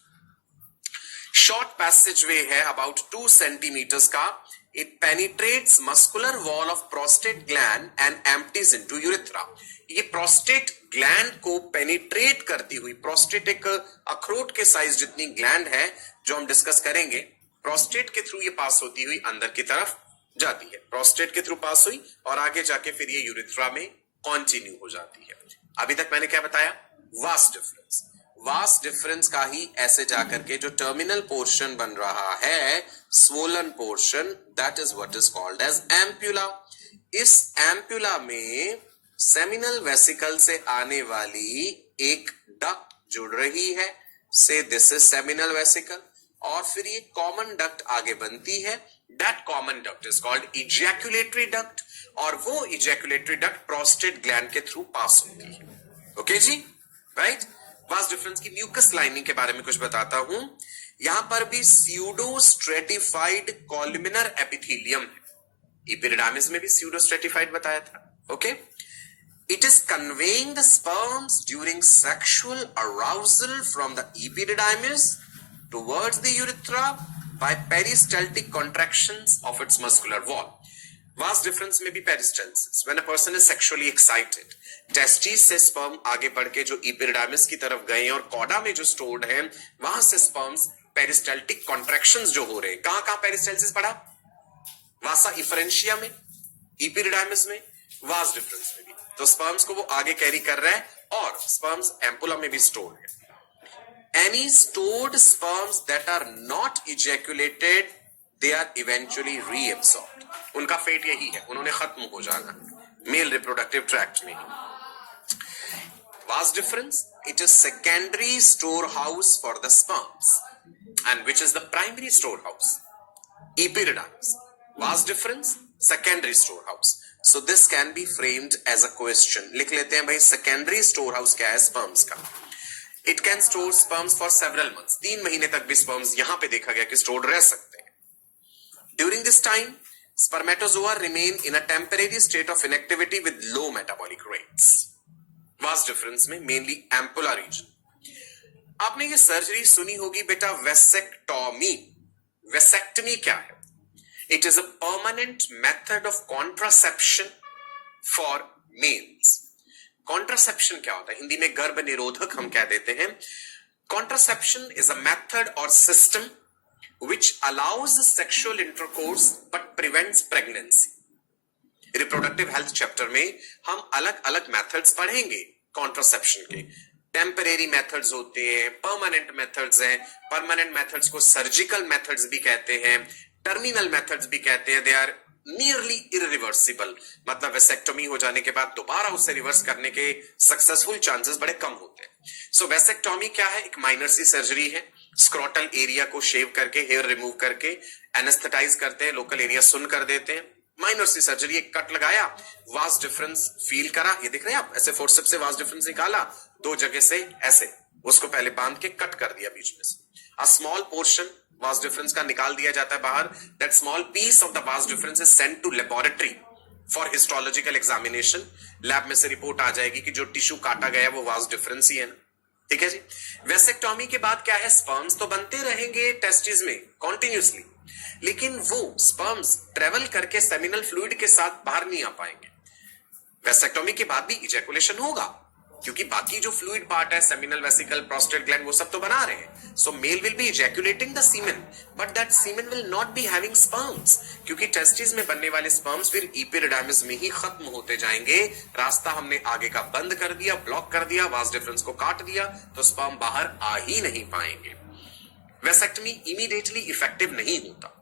Short passageway है अबाउट 2 सेंटीमीटर्स का. It penetrates muscular wall of prostate gland and empties into urethra. ये प्रोस्टेट ग्लैंड को पेनिट्रेट करती हुई, प्रोस्टेट एक अखरोट के साइज जितनी ग्लैंड है जो हम डिस्कस करेंगे, प्रोस्टेट के थ्रू ये पास होती हुई अंदर की तरफ जाती है. प्रोस्टेट के थ्रू पास हुई और आगे जाके फिर ये यूरेथ्रा में कंटिन्यू हो जाती है. अभी तक मैंने क्या बताया? Vast difference. वास्ट डिफरेंस का ही ऐसे जाकर के जो टर्मिनल पोर्शन बन रहा है, swollen portion, that is what is called as ampulla. इस एम्पुला में सेमिनल वेसिकल से आने वाली एक डक्ट जुड़ रही है, से दिस इज सेमिनल वेसिकल, और फिर ये कॉमन डक्ट आगे बनती है. That common duct is called ejaculatory duct, और वो इजैकुलेटरी डक्ट प्रोस्टेट ग्लैंड के थ्रू पास होती है. ओके जी, राइट? वास्ट डिफरेंस की म्यूकस लाइनिंग के बारे में कुछ बताता हूं. यहां पर भी स्यूडो स्ट्रेटिफाइड कॉलमिनर एपिथेलियम है. एपिडिडाइमिस में भी स्यूडो स्ट्रेटिफाइड बताया था. Okay, it is conveying the sperms during sexual arousal from the epididymis towards the urethra by peristaltic contractions of its muscular wall. Vast difference में भी peristalsis, when a person is sexually excited, testis से sperm आगे बढ़ के जो epididymis की तरफ गए और कॉडा में जो स्टोर्ड है वहां से स्पर्म्स पेरिस्टाल्टिक कॉन्ट्रैक्शंस जो हो रहे हैं. कहां पेरिस्टाल्सिस पड़ा? वासा इफरेंशिया में, एपिडिडाइमिस में, वास्ट डिफरेंस में भी. तो स्पर्म्स को वो आगे कैरी कर रहा है और स्पर्म्स एम्पुला में भी स्टोर्ड है. Any stored sperms that are not ejaculated, they are eventually reabsorbed. उनका फेट यही है, उन्होंने खत्म हो जाना मेल रिप्रोडक्टिव ट्रैक्ट में. Vast difference, it is secondary storehouse for the sperms. And which is the primary storehouse? Epididymis. Vast difference, secondary storehouse. So this can be framed as a question. लिख लेते हैं भाई, secondary storehouse क्या है sperms का? It can store sperms for several months. 3 महीने तक भी sperms यहां पे देखा गया कि stored रह सकते हैं. During this time, spermatozoa remain in a temporary state of inactivity with low metabolic rates. Vast difference में मेनली एम्पुला रीजन. आपने ये सर्जरी सुनी होगी बेटा, वेसेक्टॉमी. वेसेक्टमी क्या है? It is a permanent method of contraception for mails. Contraception क्या होता है? हिंदी में गर्भ निरोधक हम कह देते हैं। कॉन्ट्रासेप्शन इज अ मेथड और system which allows sexual intercourse but prevents pregnancy। Reproductive health chapter में हम अलग अलग मेथड्स पढ़ेंगे कॉन्ट्रासेप्शन के। टेम्परेरी मेथड्स होते हैं, परमानेंट मेथड्स हैं। परमानेंट मेथड्स को सर्जिकल मेथड्स भी कहते हैं, टर्मिनल मेथड्स भी कहते हैं। दे आर नियरली इरिवर्सिबल, मतलब वेसेक्टोमी हो जाने के बाद दोबारा उसे रिवर्स करने के सक्सेसफुल चांसेस बड़े कम होते हैं। सो वेसेक्टोमी क्या है? एक माइनर सी सर्जरी है। स्क्रोटल एरिया को शेव करके, हेयर रिमूव करके एनेस्थेटाइज करते हैं, लोकल एरिया सुन कर देते हैं। माइनर सी सर्जरी, एक कट लगाया, वास्ट डिफरेंस फील करा, ये दिख रहे हैं आप, ऐसे फोर्सेप्स से वास्ट डिफरेंस निकाला, दो जगह से ऐसे उसको पहले बांध के कट कर दिया बीच में से। A small portion vas deferens का निकाल दिया जाता है बाहर। That small piece of the vas deferens is sent to laboratory for histological examination. Lab में से रिपोर्ट आ जाएगी कि जो टिश्यू काटा गया वो वास्ट डिफरेंस ही है ना। ठीक है जी। वेसेक्टोमी के बाद क्या है? स्पर्म्स तो बनते रहेंगे टेस्टिस में कॉन्टिन्यूसली, लेकिन वो स्पर्म्स ट्रेवल करके सेमिनल फ्लूइड के साथ बाहर नहीं आ पाएंगे। वेसेक्टोमी के बाद भी इजैकुलेशन होगा, क्योंकि बाकी जो फ्लूइड पार्ट है, सेमिनल वेसिकल, प्रोस्टेट ग्लैंड, वो सब तो बना रहे हैं। So male will be ejaculating the semen, but that semen will not be having sperms, क्योंकि टेस्टिस में बनने वाले स्पर्म्स फिर इपिडिडाइमिस में ही खत्म होते जाएंगे। रास्ता हमने आगे का बंद कर दिया, ब्लॉक कर दिया, वास्ट डिफरेंस को काट दिया, तो स्पर्म बाहर आ ही नहीं पाएंगे। वेसेक्टमी इमीडिएटली इफेक्टिव नहीं होता।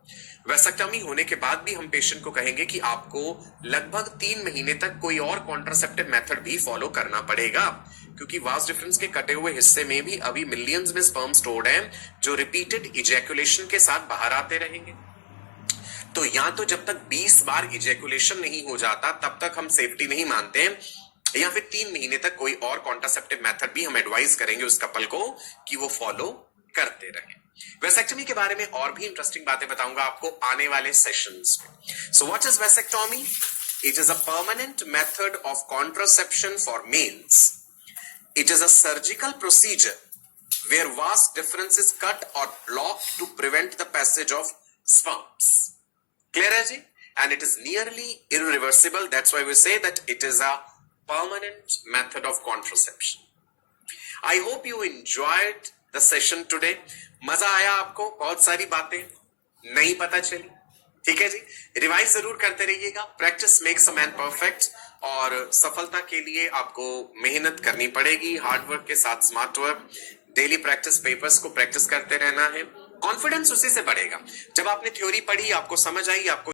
वेसेक्टमी होने के बाद भी हम पेशेंट को कहेंगे कि आपको लगभग 3 महीने तक कोई और कॉन्ट्रासेप्टिव मेथड भी फॉलो करना पड़ेगा, क्योंकि वास्ट डिफरेंस के कटे हुए हिस्से में भी अभी मिलियंस में स्पर्म स्टोर्ड हैं जो रिपीटेड इजैकुलेशन के साथ बाहर आते रहेंगे। तो या तो जब तक 20 बार इजैकुलेशन नहीं हो जाता तब तक हम सेफ्टी नहीं मानते हैं, या फिर 3 महीने तक कोई और कॉन्ट्रासेप्टिव मेथड भी हम एडवाइस करेंगे उस कपल को कि वो फॉलो करते रहें। वेसेक्टोमी के बारे में और भी इंटरेस्टिंग बातें बताऊंगा आपको आने वाले सेशंस में। सो what is vasectomy? It is a permanent method of contraception for mails. It is a surgical procedure where vast difference is cut or blocked to prevent the passage of sperms. Clear है जी? And it is nearly irreversible. That's why we say that it is a permanent method of contraception. I hope you enjoyed the session today. मजा आया आपको? बहुत सारी बातें नहीं पता चली? ठीक है जी। रिवाइज जरूर करते रहिएगा। Practice makes a man perfect, और सफलता के लिए आपको मेहनत करनी पड़ेगी, हार्डवर्क के साथ smart work. Daily practice, papers को प्रैक्टिस करते रहना है। कॉन्फिडेंस उसी से बढ़ेगा। जब आपने थ्योरी पढ़ी, आपको समझ आई, आपको